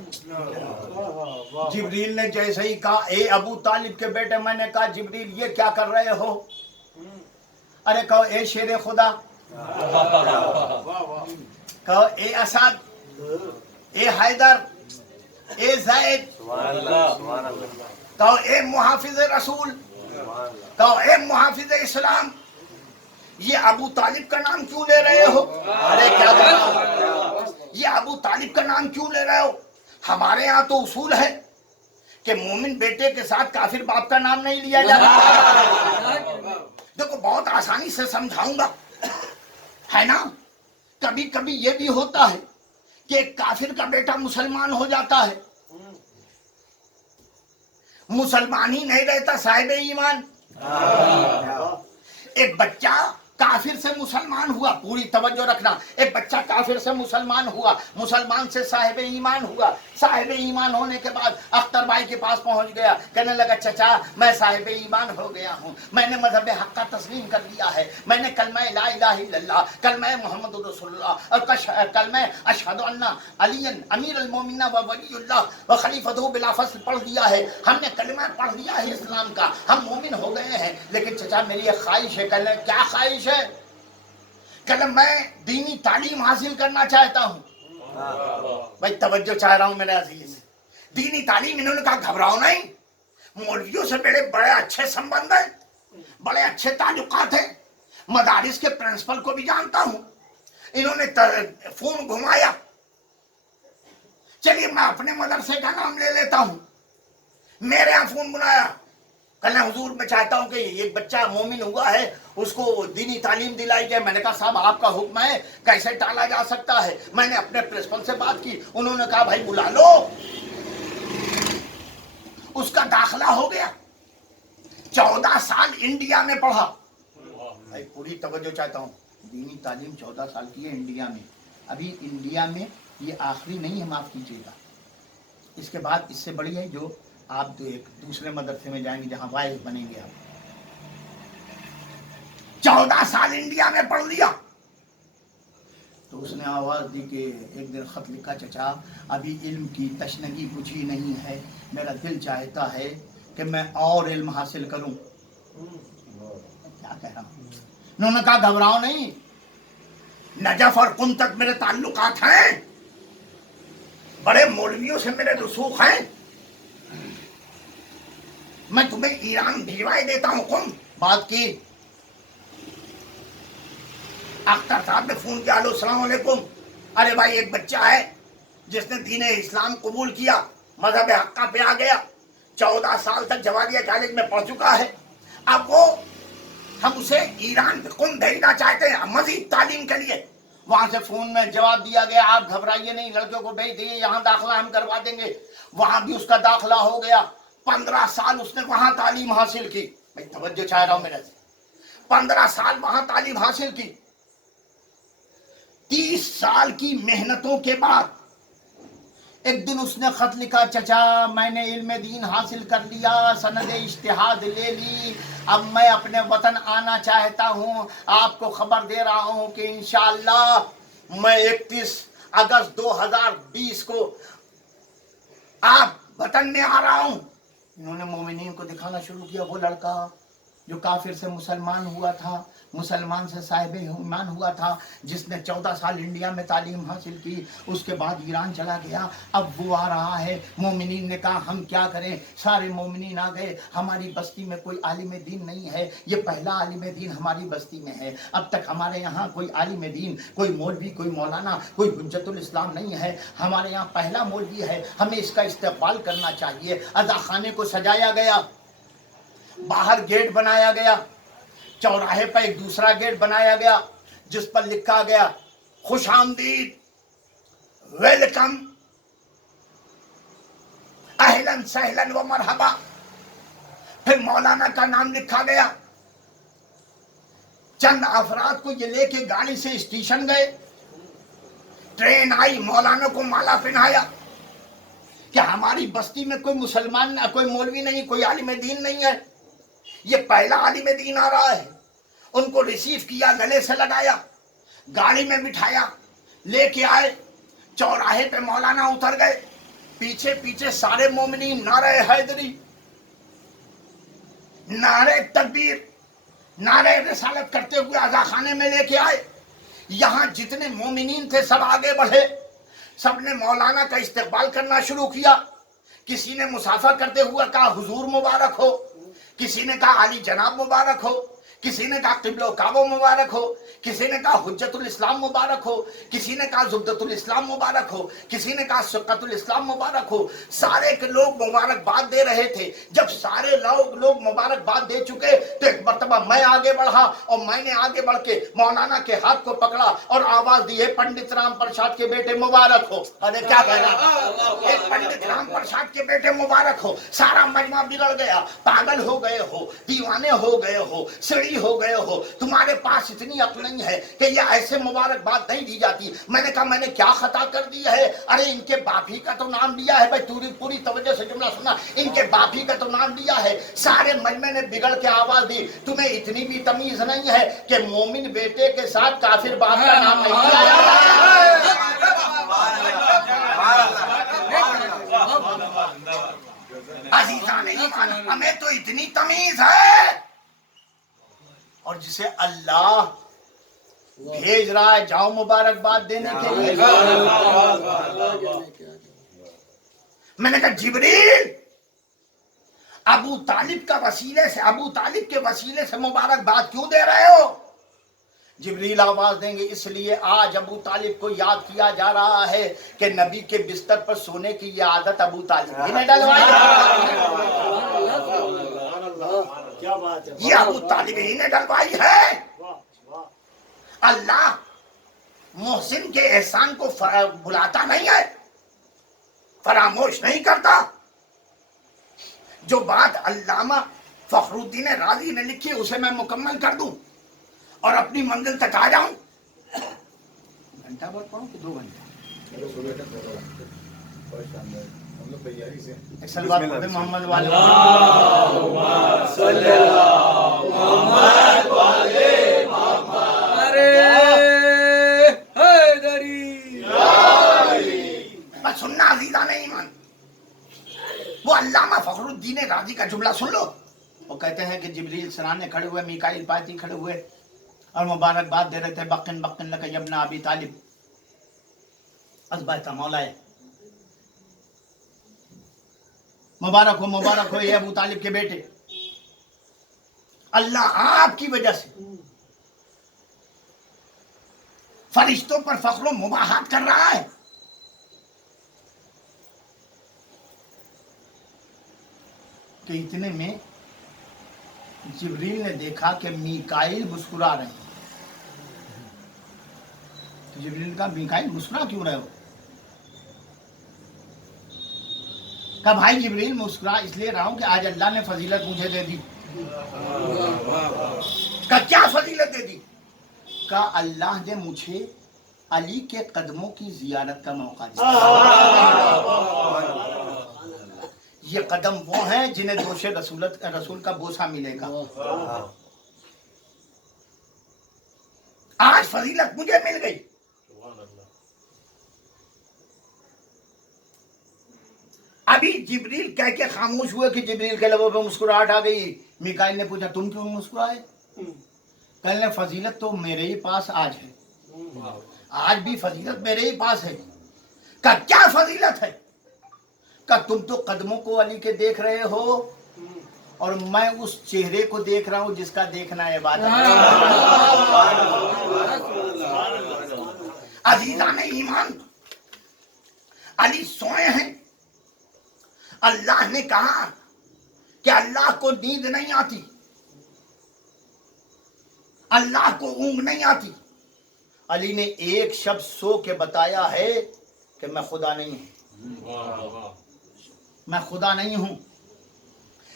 जिब्रील ने जैसे ही कहा ए अबू तालिब के बेटे, मैंने कहा जिब्रील ये क्या कर रहे हो? अरे कहो ए शेर खुदा, कहो ए असद, ए हैदर, ए जैद, कहो ए मुहाफिज रसूल, कहो ए मुहाफिज इस्लाम, ये अबू तालिब का नाम क्यों ले रहे हो? अरे क्या करना, ये अबू तालिब का नाम क्यों ले रहे हो? हमारे यहाँ तो उसूल है कि मोमिन बेटे के साथ काफिर बाप का नाम नहीं लिया जाता। देखो बहुत आसानी से समझाऊंगा, है ना। कभी कभी ये भी होता है कि एक काफिर का बेटा मुसलमान हो जाता है, मुसलमान ही नहीं रहता, साहिब ईमान। एक बच्चा काफिर से मुसलमान हुआ, पूरी तवज्जो रखना, एक बच्चा काफिर से मुसलमान हुआ, मुसलमान से साहिब ईमान हुआ, साहिब ईमान होने के बाद अख्तर भाई के पास पहुंच गया, कहने लगा चचा मैं साहिब ईमान हो गया हूं, मैंने मजहब हक का तस्लीम कर लिया है, मैंने कलमा ला इलाहा इल्लल्लाह, कलमा मोहम्मद रसूलुल्लाह और कलमा अशहदु अन्ना अलीयन अमीर अल मोमिनीन व वलीउल्लाह व खलीफतहु बिला फस्ल पढ़ दिया है। हमने कलमा पढ़ दिया है इस्लाम का, हम मोमिन हो गए हैं। लेकिन चचा मेरी एक ख्वाहिश है। कहने क्या ख्वाहिश है? कहले मैं दीनी तालीम हासिल करना चाहता हूं। भाई तवज्जो चाह रहा हूं मेरे अजीज, दीनी तालीम। इन्होंने कहा घबराओ नहीं, मौलवियों से मेरे बड़े अच्छे संबंध हैं, बड़े अच्छे ताल्लुकात हैं, मदारिस के प्रिंसिपल को भी जानता हूं। इन्होंने फोन घुमाया, चलिए मैं अपने मदरसे का नाम ले लेता हूं। मेरे यहाँ फोन बुलाया, कहना हुजूर मैं चाहता हूं कि एक बच्चा मोमिन हुआ है, उसको दीनी तालीम दिलाई जाए। मैंने कहा साहब आपका हुक्म है, कैसे टाला जा सकता है। मैंने अपने प्रिंसिपल से बात की, उन्होंने कहा भाई बुला लो। उसका दाखिला हो गया, 14 साल इंडिया में पढ़ा। भाई पूरी तवज्जो चाहता हूँ, दीनी तालीम 14 साल की है इंडिया में। अभी इंडिया में ये आखिरी नहीं है, माफ कीजिएगा, इसके बाद इससे बड़ी है जो आप तो एक दूसरे मदरसे में जाएंगे जहां वाइज बनेंगे आप। 14 साल इंडिया में पढ़ लिया। तो उसने आवाज दी कि एक दिन खत लिखा, चचा अभी इल्म की तशनगी कुछ ही नहीं है, मेरा दिल चाहता है कि मैं और इल्म हासिल करूं। क्या कह रहा हूं? उन्होंने कहा घबराओ नहीं, नजफ और कुम तक मेरे ताल्लुकात हैं, बड़े मौलवियों से मेरे रसूख हैं, मैं तुम्हें ईरान भिजवाई देता हूं। कौन बात की? अख्तर साहब ने फोन किया, हेलो सलाम अलैकुम। अरे भाई एक बच्चा है जिसने दीन इस्लाम कबूल किया, मजहब हक्का पे आ गया, 14 साल तक जवादिया कॉलेज में पढ़ चुका है। अब वो हम उसे ईरान कुम भेजना चाहते हैं मजीद तालीम के लिए। वहां से फोन में जवाब दिया गया, आप घबराइए नहीं, लड़कियों को भेज दिए, यहाँ दाखिला हम करवा देंगे। वहां भी उसका दाखिला हो गया, 15 साल उसने वहां तालीम हासिल की। भाई तवज्जो चाह रहा हूं मेरे से, 15 साल वहां तालीम हासिल की। 30 साल की मेहनतों के बाद एक दिन उसने खत लिखा, चचा मैंने इल्म दीन हासिल कर लिया, सनद इज्तिहाद ले ली, अब मैं अपने वतन आना चाहता हूं। आपको खबर दे रहा हूं कि इंशाअल्लाह मैं 31 अगस्त 2020 को आप वतन में आ रहा हूं। इन्होंने मोमिनीन को दिखाना शुरू किया वो लड़का जो काफिर से मुसलमान हुआ था, मुसलमान से साहिब ईमान हुआ था, जिसने 14 साल इंडिया में तालीम हासिल की, उसके बाद ईरान चला गया, अब वो आ रहा है। मोमिनीन ने कहा हम क्या करें, सारे मोमिनीन आ गए, हमारी बस्ती में कोई आलिम दीन नहीं है, ये पहला आलिम दीन हमारी बस्ती में है। अब तक हमारे यहाँ कोई आलिम दीन, कोई मौलवी, कोई मौलाना, कोई हुज्जतुल इस्लाम नहीं है, हमारे यहाँ पहला मौलवी है, हमें इसका इस्तेक़बाल करना चाहिए। अज़ा खाने को सजाया गया, बाहर गेट बनाया गया, चौराहे पर एक दूसरा गेट बनाया गया जिस पर लिखा गया खुश आमदीद, वेलकम, अहलन सहलन व मरहबा। फिर मौलाना का नाम लिखा गया। चंद अफराद को ये लेके गाड़ी से स्टेशन गए, ट्रेन आई, मौलाना को माला पहनाया कि हमारी बस्ती में कोई मुसलमान, कोई मौलवी नहीं, कोई आलिम दीन नहीं है, ये पहला आलिम दीन आ रहा है। उनको रिसीव किया, गले से लगाया, गाड़ी में बिठाया, लेके आए, चौराहे पे मौलाना उतर गए, पीछे पीछे सारे मोमिनीन नारे हैदरी, नारे तकबीर, नारे रिसालत करते हुए अज़ा खाने में लेके आए। यहाँ जितने मोमिनीन थे सब आगे बढ़े, सबने मौलाना का इस्तकबाल करना शुरू किया। किसी ने मुसाफा करते हुए कहा हुजूर मुबारक हो, किसी ने कहा अली जनाब मुबारक हो, किसी ने कहा क़िबला काबा मुबारक हो, किसी ने कहा हुज्जतुल इस्लाम मुबारक हो, किसी ने कहा ज़ुब्दतुल इस्लाम मुबारक हो, किसी ने कहा सुक़्क़तुल इस्लाम मुबारक हो। सारे के लोग मुबारकबाद दे रहे थे। जब सारे लोग मुबारकबाद दे चुके तो एक मरतबा मैं आगे बढ़ा और मैंने आगे बढ़ के मौलाना के हाथ को पकड़ा और आवाज दी, पंडित राम प्रसाद के बेटे मुबारक हो। अरे क्या कह रहा, पंडित राम प्रसाद के बेटे मुबारक हो। सारा मजमा बिगड़ गया, पागल हो गए हो, दीवाने हो गए हो, सीढ़ी हो गए हो, तुम्हारे पास इतनी अक्ल नहीं है कि ये ऐसे मुबारकबाद नहीं दी जाती। मैंने कहा मैंने क्या खता कर दी है? अरे इनके बाप ही का तो नाम लिया है। भाई पूरी तवज्जो से जुमला सुना, इनके बाप ही का तो नाम लिया है। सारे मजमे ने बिगड़ के आवाज दी, तुम्हें इतनी भी तमीज नहीं है कि मोमिन बेटे के साथ काफिर बाप का नाम नहीं लिया जाता। अजीजान ईमान, हमें तो इतनी तमीज है। और जिसे अल्लाह भेज रहा है जाओ मुबारकबाद देने के लिए। मैंने कहा जिब्रील अबू तालिब के वसीले से मुबारकबाद क्यों दे रहे हो? जिब्रील आवाज देंगे इसलिए आज अबू तालिब को याद किया जा रहा है कि नबी के बिस्तर पर सोने की ये आदत अबू तालिब ही ने डलवाई। क्या बात है, ये अबू तालिब ही ने डलवाई है। अल्लाह मोहसिन के एहसान को भुलाता नहीं है, फरामोश नहीं करता। जो बात अल्लामा फखरुद्दीन राजी ने लिखी उसे मैं मुकम्मल कर दूं और अपनी मंजिल तक आ जाऊं। घंटा भर पढ़ूं कि 2 घंटे? मोहम्मद वाले सुनना अजीज़ान ईमान, वो अल्लामा फखरुद्दीन राजी का जुमला सुन लो। वो कहते हैं कि जिब्रील सराने खड़े हुए, मीकाईल पाती खड़े हुए और मुबारकबाद दे रहे थे। बक्किन बक्किन लक यब्ना अबी तालिब, अस्बहता मौलाए, मुबारक हो ये अबू तालिब के बेटे। अल्लाह आपकी वजह से फरिश्तों पर फख्र मुबाहात कर रहा है। कि इतने में जिब्रील ने देखा कि मीकाईल मुस्कुरा रहे हैं। तो जिब्रील का मीकाईल मुस्कुरा क्यों रहे हो? कहा भाई जिब्रील मुस्कुरा इसलिए रहा हूं कि आज अल्लाह ने फजीलत मुझे दे दी। का क्या फजीलत दे दी? का अल्लाह ने मुझे अली के कदमों की जियारत का मौका दिया। ये कदम वो हैं जिन्हें दोषे रसूल का बोसा मिलेगा। आज फजीलत मुझे मिल गई। अभी जिब्रील कह के खामोश हुए कि जिब्रील के लबों पे मुस्कुराहट आ गई। मिकाइल ने पूछा तुम क्यों मुस्कुराए? कहने फजीलत तो मेरे ही पास आज है, आज भी फजीलत मेरे ही पास है। का क्या फजीलत है? का तुम तो कदमों को अली के देख रहे हो और मैं उस चेहरे को देख रहा हूं जिसका देखना है इबादत। अजीजान ईमान, अली सोए हैं। अल्लाह ने कहा कि अल्लाह को नींद नहीं आती, अल्लाह को ऊंघ नहीं आती। अली ने एक शब्द सो के बताया है कि मैं खुदा नहीं हूं, मैं खुदा नहीं हूं।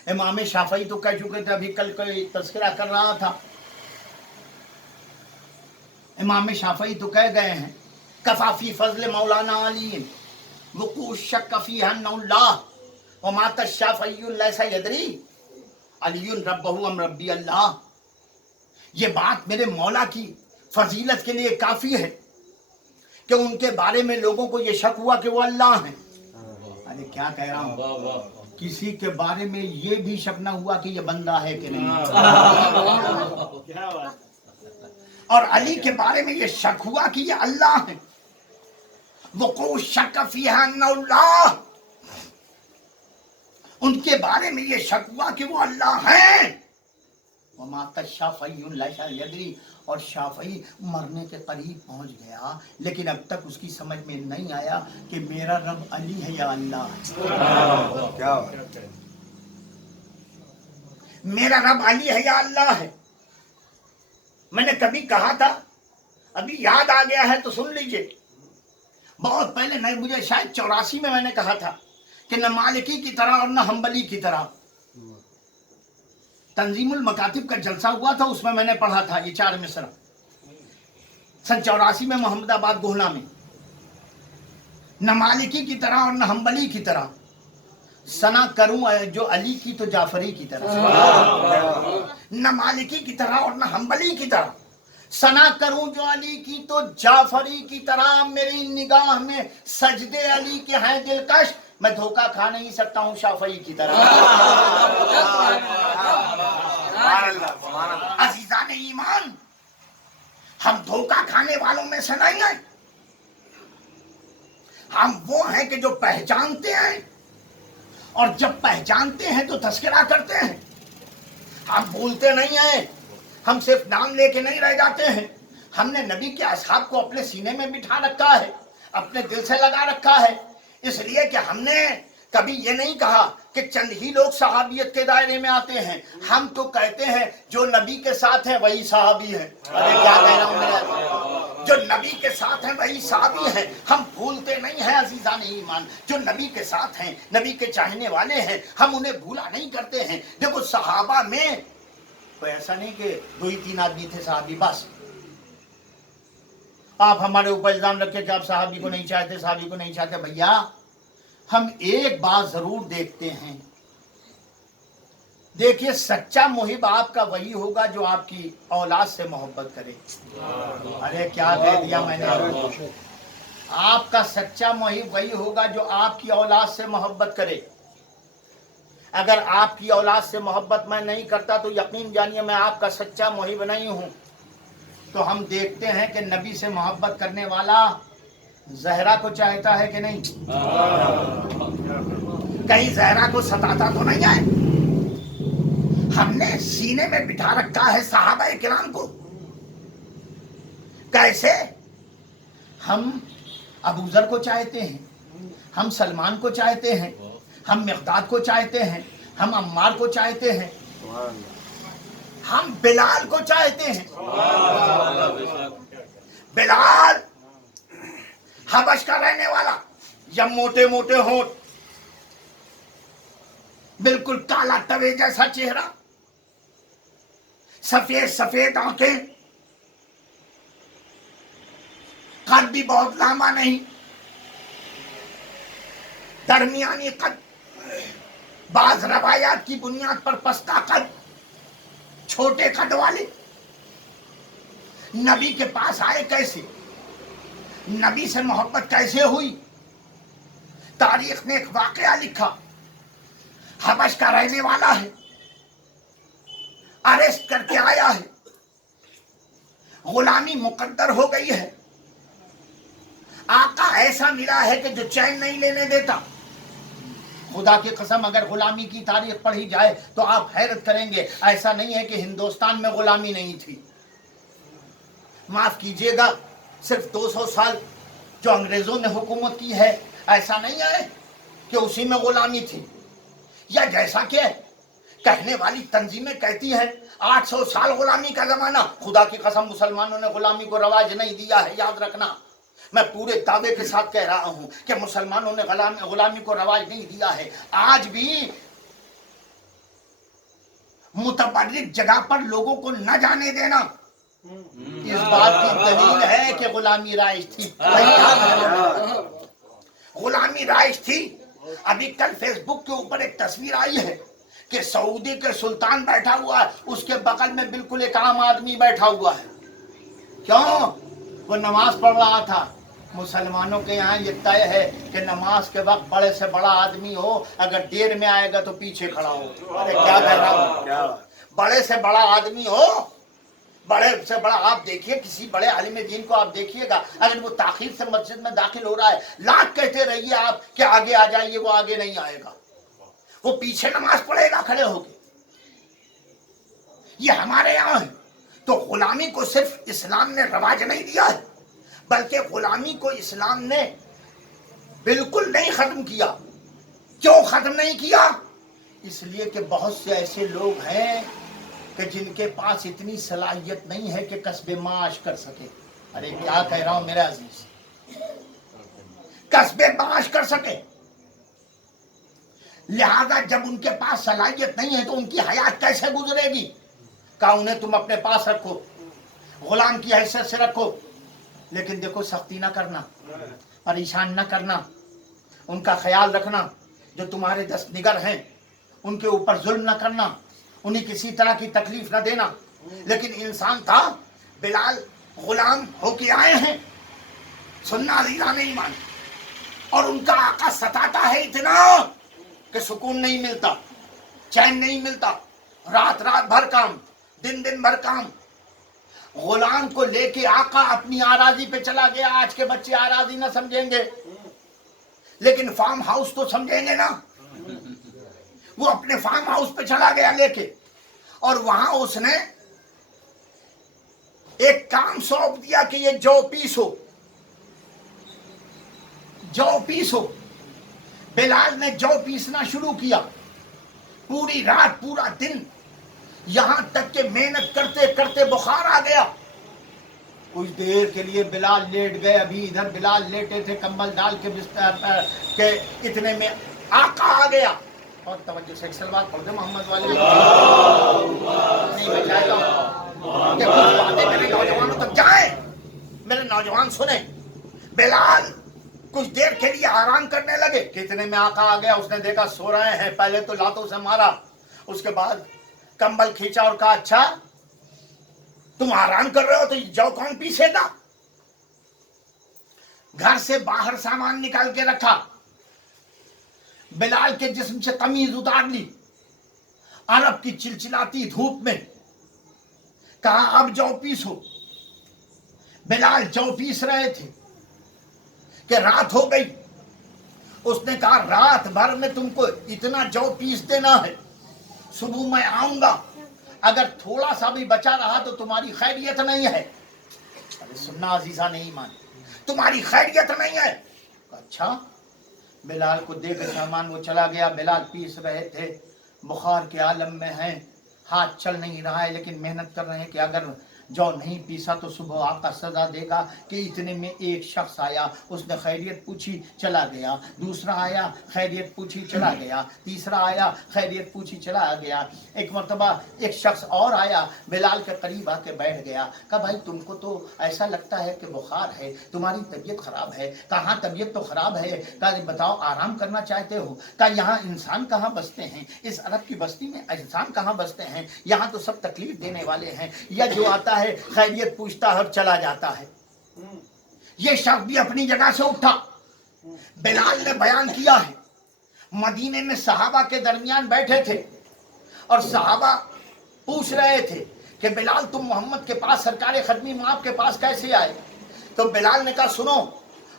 इमाम शाफई तो कह चुके थे, अभी कल कोई तज़किरा कर रहा था, इमाम शाफई तो कह गए हैं कफाफी फजल मौलाना अली वकू शक फी अन्नल्लाह व मात शाफई लैसा यदरी अली रब्बहु अम रब्बी अल्लाह। ये बात मेरे मौला की फजीलत के लिए काफी है कि उनके बारे में लोगों को ये शक हुआ कि वो अल्लाह हैं। अरे क्या कह रहा हूं, किसी के बारे में ये भी शक न हुआ कि ये बंदा है कि नहीं। और अली के बारे में ये शक हुआ कि ये अल्लाह है। वक़ू शक फ़ीहा अन्नल्लाह, उनके बारे में ये शक हुआ कि वो अल्लाह हैं। वमा शाफ़ई लैसा यदरी, और शाफ़ई मरने के करीब पहुंच गया लेकिन अब तक उसकी समझ में नहीं आया कि मेरा रब अली है या अल्लाह है। क्या मेरा रब अली है या अल्लाह है। मैंने कभी कहा था, अभी याद आ गया है तो सुन लीजिए। बहुत पहले नहीं, मुझे शायद 84 में मैंने कहा था कि न मालिकी की तरह और न हम्बली की तरह। तंजीमुल मकातिब का जलसा हुआ था, उसमें मैंने पढ़ा था ये 4 मिसरा सन 84 में मोहम्मदाबाद गोहना में। न मालिकी की तरह और न हम्बली की तरह, सना करूं जो अली की तो जाफरी की तरह। न मालिकी की तरह और न हम्बली की तरह, सना करूं जो अली की तो जाफरी की तरह। मेरी निगाह में सजदे अली के हैं दिलकश, मैं धोखा खा नहीं सकता हूं शाफई की तरह। अजीजान ईमान, हम धोखा खाने वालों में से नहीं हैं। हम वो हैं कि जो पहचानते हैं और जब पहचानते हैं तो तस्करा करते हैं। हम भूलते नहीं हैं, हम सिर्फ नाम लेके नहीं रह जाते हैं। हमने नबी के असहाब को अपने सीने में बिठा रखा है, अपने दिल से लगा रखा है, इसलिए कि हमने कभी ये नहीं कहा कि चंद ही लोग सहाबियत के दायरे में आते हैं। हम तो कहते हैं जो नबी के साथ है वही सहाबी है। अरे क्या कह रहा हूं मेरा, जो नबी के साथ है वही सहाबी है। हम भूलते नहीं हैं अजीजान ईमान, जो नबी के साथ हैं, नबी के चाहने वाले हैं, हम उन्हें भूला नहीं करते हैं। देखो सहाबा में कोई ऐसा नहीं कि 2-3 आदमी थे सहाबी बस। आप हमारे ऊपर इल्जाम रखे कि आप सहाबी को नहीं चाहते, सहाबी को नहीं चाहते। भैया हम एक बात जरूर देखते हैं, देखिए सच्चा मुहिब आपका वही होगा जो आपकी औलाद से मोहब्बत करे। अरे क्या कह दिया मैंने, आपका सच्चा मुहिब वही होगा जो आपकी औलाद से मोहब्बत करे। अगर आपकी औलाद से मोहब्बत मैं नहीं करता तो यकीन जानिए मैं आपका सच्चा मुहिब नहीं हूं। तो हम देखते हैं कि नबी से मोहब्बत करने वाला जहरा को चाहता है कि नहीं, कहीं जहरा को सताता तो नहीं है। हमने सीने में बिठा रखा है सहाबा किराम को। कैसे? हम अबू ज़र को चाहते हैं, हम सलमान को चाहते हैं, हम मिक़दाद को चाहते हैं, हम अम्मार को चाहते हैं, हम बिलाल को चाहते हैं। बिलाल हबश का रहने वाला, या मोटे मोटे होंठ, बिल्कुल काला तवे जैसा चेहरा, सफेद सफेद आंखें, कद भी बहुत लंबा नहीं, दरमियानी कद, बाज रवायात की बुनियाद पर पस्ता कद, छोटे कद वाले। नबी के पास आए कैसे, नबी से मोहब्बत कैसे हुई? तारीख ने एक वाकया लिखा, हबश का रहने वाला है, अरेस्ट करके आया है, गुलामी मुकद्दर हो गई है, आका ऐसा मिला है कि जो चैन नहीं लेने देता। खुदा की कसम अगर गुलामी की तारीख पढ़ी जाए तो आप हैरत करेंगे। ऐसा नहीं है कि हिंदुस्तान में गुलामी नहीं थी, माफ कीजिएगा, सिर्फ 200 साल जो अंग्रेजों ने हुकूमत की है, ऐसा नहीं है कि उसी में गुलामी थी। या जैसा कि कहने वाली तंजीमें कहती हैं 800 साल गुलामी का जमाना। खुदा की कसम मुसलमानों ने गुलामी को रवाज नहीं दिया है, याद रखना। मैं पूरे दावे के साथ कह रहा हूं कि मुसलमानों ने गुलामी को रवाज नहीं दिया है। आज भी मुतबर्रिक जगह पर लोगों को न जाने देना इस बात की दलील है कि गुलामी राइज थी। गुलामी राइज थी। अभी कल फेसबुक के ऊपर एक तस्वीर आई है कि सऊदी के सुल्तान बैठा हुआ है, उसके बगल में बिल्कुल एक आम आदमी बैठा हुआ है। क्यों? वो नमाज पढ़ रहा था। मुसलमानों के यहाँ ये तय है कि नमाज के वक्त बड़े से बड़ा आदमी हो, अगर देर में आएगा तो पीछे खड़ा हो। अरे क्या कह रहा हूँ, बड़े से बड़ा आदमी हो, बड़े से बड़ा। आप देखिए किसी बड़े आलिम दीन को आप देखिएगा, अगर वो ताखीर से मस्जिद में दाखिल हो रहा है, लाख कहते रहिए आप कि आगे आ जाइए, वो आगे नहीं आएगा, वो पीछे नमाज पढ़ेगा खड़े होके। ये हमारे यहाँ है। तो गुलामी को सिर्फ इस्लाम ने रवाज नहीं दिया है, बल्कि गुलामी को इस्लाम ने बिल्कुल नहीं खत्म किया। क्यों खत्म नहीं किया? इसलिए कि बहुत से ऐसे लोग हैं कि जिनके पास इतनी सलाहियत नहीं है कि कस्बे माश कर सके। अरे क्या कह रहा हूं मेरे अजीज, कस्बे माश कर सके। लिहाजा जब उनके पास सलाहियत नहीं है तो उनकी हयात कैसे गुजरेगी? कहा उन्हें तुम अपने पास रखो, गुलाम की हैसियत से रखो, लेकिन देखो सख्ती ना करना, परेशान ना करना, उनका ख्याल रखना, जो तुम्हारे दस्त निगर हैं उनके ऊपर जुल्म ना करना, उन्हें किसी तरह की तकलीफ ना देना। लेकिन इंसान था, बिलाल गुलाम होके आए हैं, सुन्ना अजीज़ा नहीं मान, और उनका आका सताता है इतना कि सुकून नहीं मिलता, चैन नहीं मिलता, रात रात भर काम, दिन दिन भर काम। गुलाम को लेके आका अपनी आराजी पे चला गया। आज के बच्चे आराजी ना समझेंगे, लेकिन फार्म हाउस तो समझेंगे ना। वो अपने फार्म हाउस पे चला गया लेके, और वहां उसने एक काम सौंप दिया कि ये जौ पीसो, जौ पीसो। बिलाल ने जौ पीसना शुरू किया, पूरी रात पूरा दिन, यहां तक कि मेहनत करते करते बुखार आ गया। कुछ देर के लिए बिलाल लेट गए। अभी इधर बिलाल लेटे थे कंबल डाल के बिस्तर पर, के इतने में आका आ गया। और तवज्जो से सलवात पढ़ दे मोहम्मद वाले, नहीं बचाएगा कि कुछ बातें मेरे नौजवानों तक जाए, मेरे नौजवान सुने। बिलाल कुछ देर के लिए आराम करने लगे, कितने में आका आ गया। उसने देखा सो रहे हैं, पहले तो लातों से मारा, उसके बाद कंबल खींचा और कहा अच्छा तुम आराम कर रहे हो तो जौ कौन पीसेगा? घर से बाहर सामान निकाल के रखा, बिलाल के जिस्म से कमीज उतार ली, अरब की चिलचिलाती धूप में कहा अब जौ पीसो। बिलाल जौ पीस रहे थे कि रात हो गई। उसने कहा रात भर में तुमको इतना जौ पीस देना है, सुबह मैं आऊंगा, अगर थोड़ा सा भी बचा रहा तो तुम्हारी खैरियत नहीं है। अरे सुन्ना अजीजा नहीं मान, तुम्हारी खैरियत नहीं है। अच्छा, बिलाल को देख सामान वो चला गया। बिलाल पीस रहे थे, बुखार के आलम में हैं, हाथ चल नहीं रहा है, लेकिन मेहनत कर रहे हैं कि अगर जौ नहीं पीसा तो सुबह आका सजा देगा। कि इतने में एक शख्स आया, उसने खैरियत पूछी, चला गया। दूसरा आया, खैरियत पूछी, चला गया। तीसरा आया, खैरियत पूछी, चला गया। एक मर्तबा एक शख्स और आया, बिलाल के करीब आके बैठ गया। कहा भाई तुमको तो ऐसा लगता है कि बुखार है, तुम्हारी तबीयत खराब है। कहा तबीयत तो खराब है। कहा बताओ आराम करना चाहते हो? कहा यहाँ इंसान कहाँ बसते हैं, इस अरब की बस्ती में इंसान कहाँ बसते हैं, यहाँ तो सब तकलीफ देने वाले हैं। या जो आता है खैरियत पूछता है और चला जाता है। ये शख्स भी अपनी जगह से उठा, بلال نے بیان کیا ہے مدینے میں صحابہ کے درمیان بیٹھے تھے اور صحابہ پوچھ رہے تھے کہ بلال تم محمد کے پاس سرکار خدمی آپ کے پاس کیسے آئے؟ تو بلال نے کہا سنو،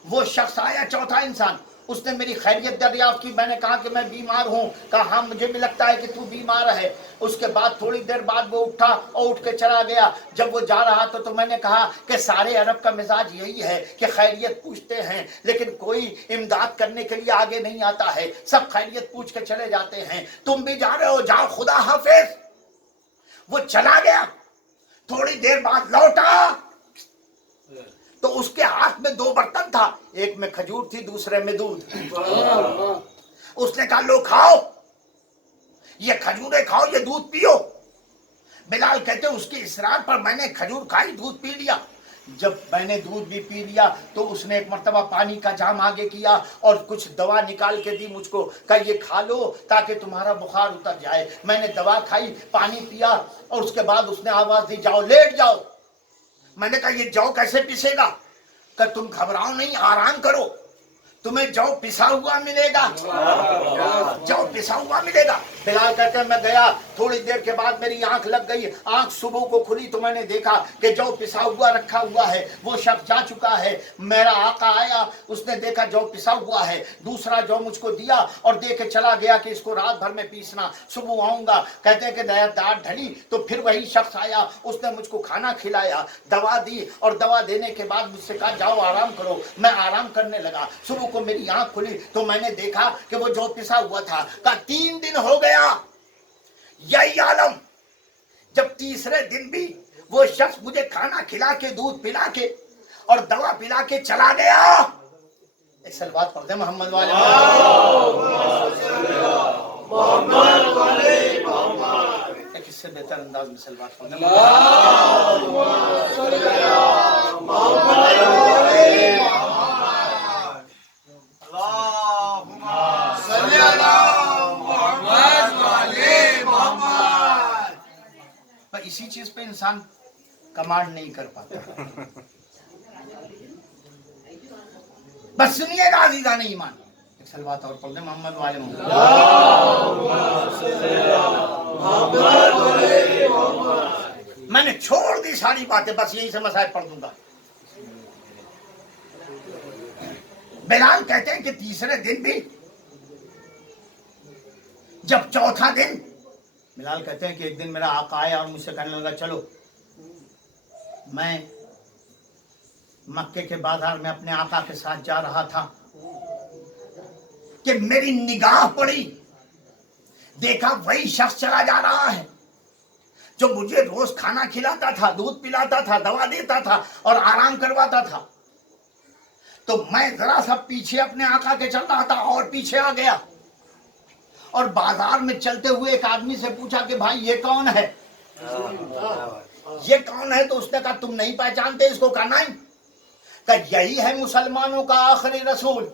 وہ شخص آیا چوتھا انسان، اس نے میری خیریت دریافت کی، میں نے کہا کہ میں بیمار ہوں، کہا ہاں مجھے بھی لگتا ہے کہ تو بیمار ہے۔ اس کے بعد تھوڑی دیر بعد وہ اٹھا اور اٹھ کے چلا گیا۔ جب وہ جا رہا تھا تو میں نے کہا کہ سارے عرب کا مزاج یہی ہے کہ خیریت پوچھتے ہیں لیکن کوئی امداد کرنے کے لیے آگے نہیں آتا ہے، سب خیریت پوچھ کے چلے جاتے ہیں، تم بھی جا رہے ہو، جاؤ خدا حافظ۔ وہ چلا گیا، تھوڑی دیر بعد لوٹا تو اس کے ہاتھ میں 2 برتن تھا، ایک میں کھجور تھی دوسرے میں دودھ۔ اس نے کہا لو کھاؤ، یہ کھجوریں کھاؤ، یہ دودھ پیو۔ بلال کہتے اس کے اصرار پر میں نے کھجور کھائی، دودھ پی لیا۔ جب میں نے دودھ بھی پی لیا تو اس نے ایک مرتبہ پانی کا جام آگے کیا اور کچھ دوا نکال کے دی مجھ کو، کہا یہ کھا لو تاکہ تمہارا بخار اتر جائے۔ میں نے دوا کھائی، پانی پیا اور اس کے بعد اس نے آواز دی جاؤ لیٹ جاؤ۔ میں نے کہا یہ جو کیسے پیسے گا؟ کہ تم گھبراؤ نہیں، آرام کرو، تمہیں جو پسا ہوا ملے گا، جو پسا ہوا ملے گا۔ بلال کہتے ہیں میں گیا، تھوڑی دیر کے بعد میری آنکھ لگ گئی، آنکھ صبح کو کھلی تو میں نے دیکھا کہ جو پسا ہوا رکھا ہوا ہے وہ شخص جا چکا ہے۔ میرا آقا آیا، اس نے دیکھا جو پسا ہوا ہے، دوسرا جو مجھ کو دیا اور دے کے چلا گیا کہ اس کو رات بھر میں پیسنا، صبح آؤں گا۔ کہتے ہیں کہ دار ڈھلی تو پھر وہی شخص آیا، اس نے مجھ کو کھانا کھلایا، دوا دی اور دوا دینے کے بعد مجھ سے کہا جاؤ آرام کرو۔ میں آرام کرنے لگا، صبح کو میری آنکھ کھلی تو میں نے دیکھا کہ وہ جو پسا ہوا تھا۔ کہا 3 دن ہو گیا یہی عالم، جب تیسرے دن بھی وہ شخص مجھے کھانا کھلا کے دودھ پلا کے اور دوا پلا کے چلا گیا۔ ایک صلوات پڑھ دیں محمد والے ایک اس سے بہتر انداز میں صلوات پڑھ دیں۔ اسی چیز پہ انسان کمانڈ نہیں کر پاتا۔ بس سنیے گا عزیزان ایمان، ایک صلوات اور پڑھ دیں محمد والے محمد۔ میں نے چھوڑ دی ساری باتیں، بس یہی سے مسائل پڑھ دوں گا۔ بلال کہتے ہیں کہ تیسرے دن بھی جب چوتھا دن، بلال کہتے ہیں کہ ایک دن میرا آقا آیا اور مجھ سے کہنے لگا چلو۔ میں مکے کے بازار میں اپنے آقا کے ساتھ جا رہا تھا کہ میری نگاہ پڑی، دیکھا وہی شخص چلا جا رہا ہے جو مجھے روز کھانا کھلاتا تھا، دودھ پلاتا تھا، دوا دیتا تھا اور آرام کرواتا تھا۔ تو میں ذرا سا پیچھے اپنے آقا کے چل رہا تھا اور پیچھے آ گیا اور بازار میں چلتے ہوئے ایک آدمی سے پوچھا کہ بھائی یہ کون ہے، یہ کون ہے؟ تو اس نے کہا تم نہیں پہچانتے اس کو؟ کہا نہیں۔ کہ یہی ہے مسلمانوں کا آخری رسول،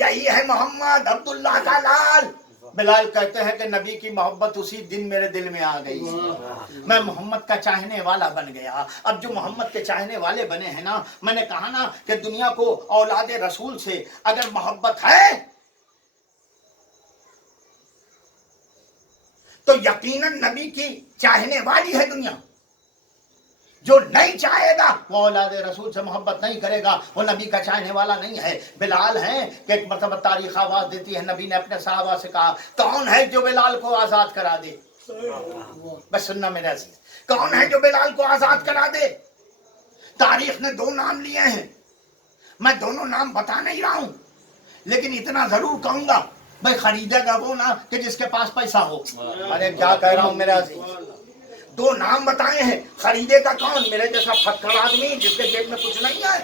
یہی ہے محمد عبداللہ کا لال۔ بلال کہتے ہیں کہ نبی کی محبت اسی دن میرے دل میں آ گئی، میں محمد کا چاہنے والا بن گیا۔ اب جو محمد کے چاہنے والے بنے ہیں نا، میں نے کہا نا کہ دنیا کو اولاد رسول سے اگر محبت ہے تو یقیناً نبی کی چاہنے والی ہے دنیا۔ جو نہیں چاہے گا وہ اولاد رسول سے محبت نہیں کرے گا، وہ نبی کا چاہنے والا نہیں ہے۔ بلال ہیں کہ ایک مرتبہ تاریخ آواز دیتی ہے، نبی نے اپنے صحابہ سے کہا کون ہے جو بلال کو آزاد کرا دے؟ بس سننا میرے عزیز، کون ہے جو بلال کو آزاد کرا دے؟ تاریخ نے 2 نام لیے ہیں، میں دونوں نام بتا نہیں رہا ہوں لیکن اتنا ضرور کہوں گا، بھائی خریدے گا وہ نا کہ جس کے پاس پیسہ ہو۔ ارے کیا کہہ رہا ہوں میرے عزیز، 2 نام بتائے ہیں، خریدے گا کون؟ میرے جیسا پھٹکڑ آدمی جس کے جیب میں کچھ نہیں ہے،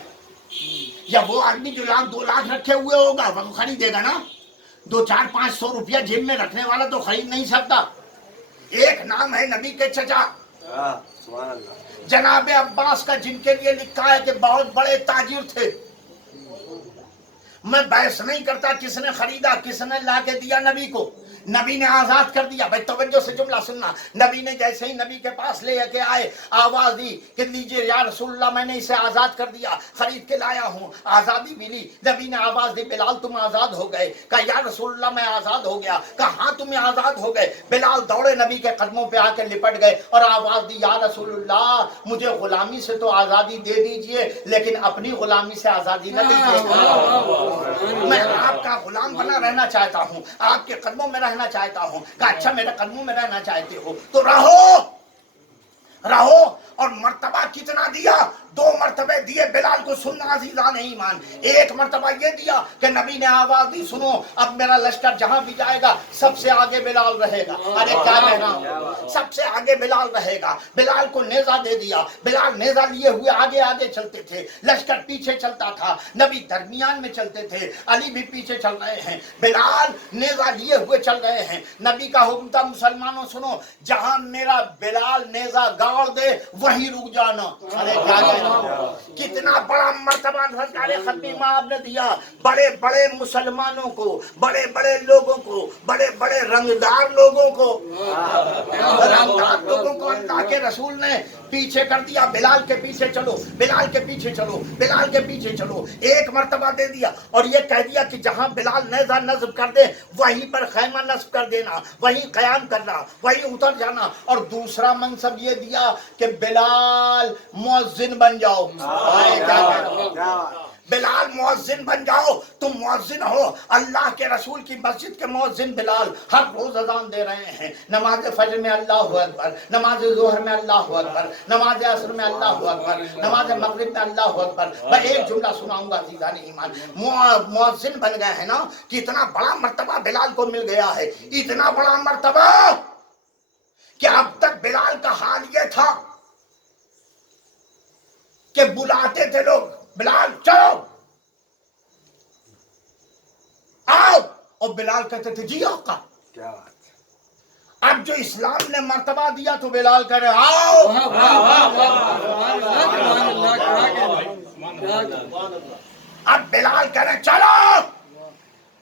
یا وہ آدمی جو 1-2 لاکھ رکھے ہوئے ہوگا وہ خریدے گا نا؟ 200-400-500 روپیہ جیب میں رکھنے والا تو خرید نہیں سکتا۔ ایک نام ہے نبی کے چچا جناب عباس کا، جن کے لیے لکھا ہے کہ بہت بڑے تاجر تھے۔ میں بحث نہیں کرتا کس نے خریدا، کس نے لا کے دیا نبی کو، नबी ने आजाद कर दिया। भाई तवज्जो से जुमला सुनना, नबी ने जैसे ही नबी के पास ले के आए, आवाज दी कि लीजिए या रसूलल्लाह, मैंने इसे आजाद कर दिया, खरीद के लाया हूँ, आजादी मिली। नबी ने आवाज दी, बिलाल तुम आजाद हो गए। कहा या रसूलल्लाह मैं आजाद हो गया। कहा हाँ तुम्हें आजाद हो गए। बिलाल दौड़े नबी के कदमों पे आके लिपट गए और आवाज दी, या रसूलल्लाह मुझे गुलामी से तो आजादी दे दीजिए, लेकिन अपनी गुलामी से आजादी न दीजिए। मैं आपका गुलाम बना रहना चाहता हूँ, आपके कदमों में रहना चाहता हूँ। कहा अच्छा मेरे कदमों में रहना चाहते हो तो रहो रहो। और मर्तबा कितना दिया? 2 मर्तबे दिए बिलाल को। सुनना अजीजान ईमान, एक मर्तबा ये दिया कि नबी ने आवाज दी, सुनो अब मेरा लश्कर जहां भी जाएगा सबसे आगे बिलाल रहेगा। अरे क्या कहना, सबसे आगे बिलाल रहेगा। बिलाल को नेजा दे दिया। बिलाल नेजा लिए हुए आगे आगे चलते थे, लश्कर पीछे चलता था, नबी दरमियान में चलते थे, अली भी पीछे चल रहे हैं, बिलाल नेजा लिए हुए चल रहे हैं। नबी का हुक्म था, मुसलमानों सुनो, जहां मेरा बिलाल नेजा गाड़ दे वहीं रुक जाना। अरे क्या कहना, कितना बड़ा मर्तबा सरकार खत्मी माब ने दिया। बड़े बड़े मुसलमानों को, बड़े बड़े लोगों को, बड़े बड़े रंगदार लोगों को, रंगदार लोगों को अल्लाह के रसूल ने पीछे कर दिया। बिलाल के पीछे चलो, बिलाल के पीछे चलो, बिलाल के पीछे चलो। एक मर्तबा दे दिया और ये कह दिया कि जहां बिलाल नेज़ा नस्ब कर दे वहीं पर खैमा नस्ब कर देना, वहीं कयाम करना, वहीं उतर जाना। और दूसरा मनसब ये दिया कि बिलाल मुअज्जिन बन जाओ। बिलाल मुअज्जिन बन जाओ, तुम मुअज्जिन हो। अल्लाह के रसूल की मस्जिद के मुअज्जिन बिलाल हर रोज अजान दे रहे हैं। नमाज फजर में अल्लाहु अकबर, नमाज ज़ोहर में अल्लाहु अकबर, नमाज असर में अल्लाहु अकबर, नमाज मगरिब में अल्लाहु अकबर। मैं एक जुमला सुनाऊंगा अज़ीज़ान ईमान, मुअज्जिन बन गए हैं ना, कितना बड़ा मर्तबा बिलाल को मिल गया है। इतना बड़ा मर्तबा कि अब तक बिलाल का हाल ये था कि बुलाते थे लोग, बिलाल चलो आओ, और बिलाल कहते थे जी आका। क्या बात। अब जो इस्लाम ने मर्तबा दिया तो बिलाल कह रहे आओ। अब बिलाल कह रहे चलो,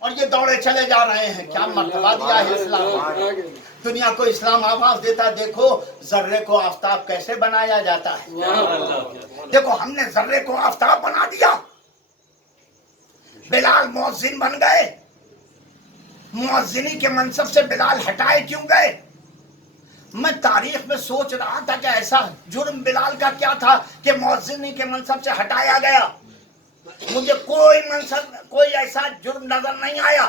और ये दौड़े चले जा रहे हैं। क्या मर्तबा दिया है इस्लाम। दुनिया को इस्लाम आवाज देता है, देखो जर्रे को आफताब कैसे बनाया जाता है। देखो हमने जर्रे को आफताब बना दिया। बिलाल मुअज्जिन बन गए। मुअज्जिनी के मनसब से बिलाल हटाए क्यों गए? मैं तारीख में सोच रहा था कि ऐसा जुर्म बिलाल का क्या था कि मुअज्जिनी के मनसब से हटाया गया। मुझे कोई मनसब, कोई ऐसा जुर्म नजर नहीं आया।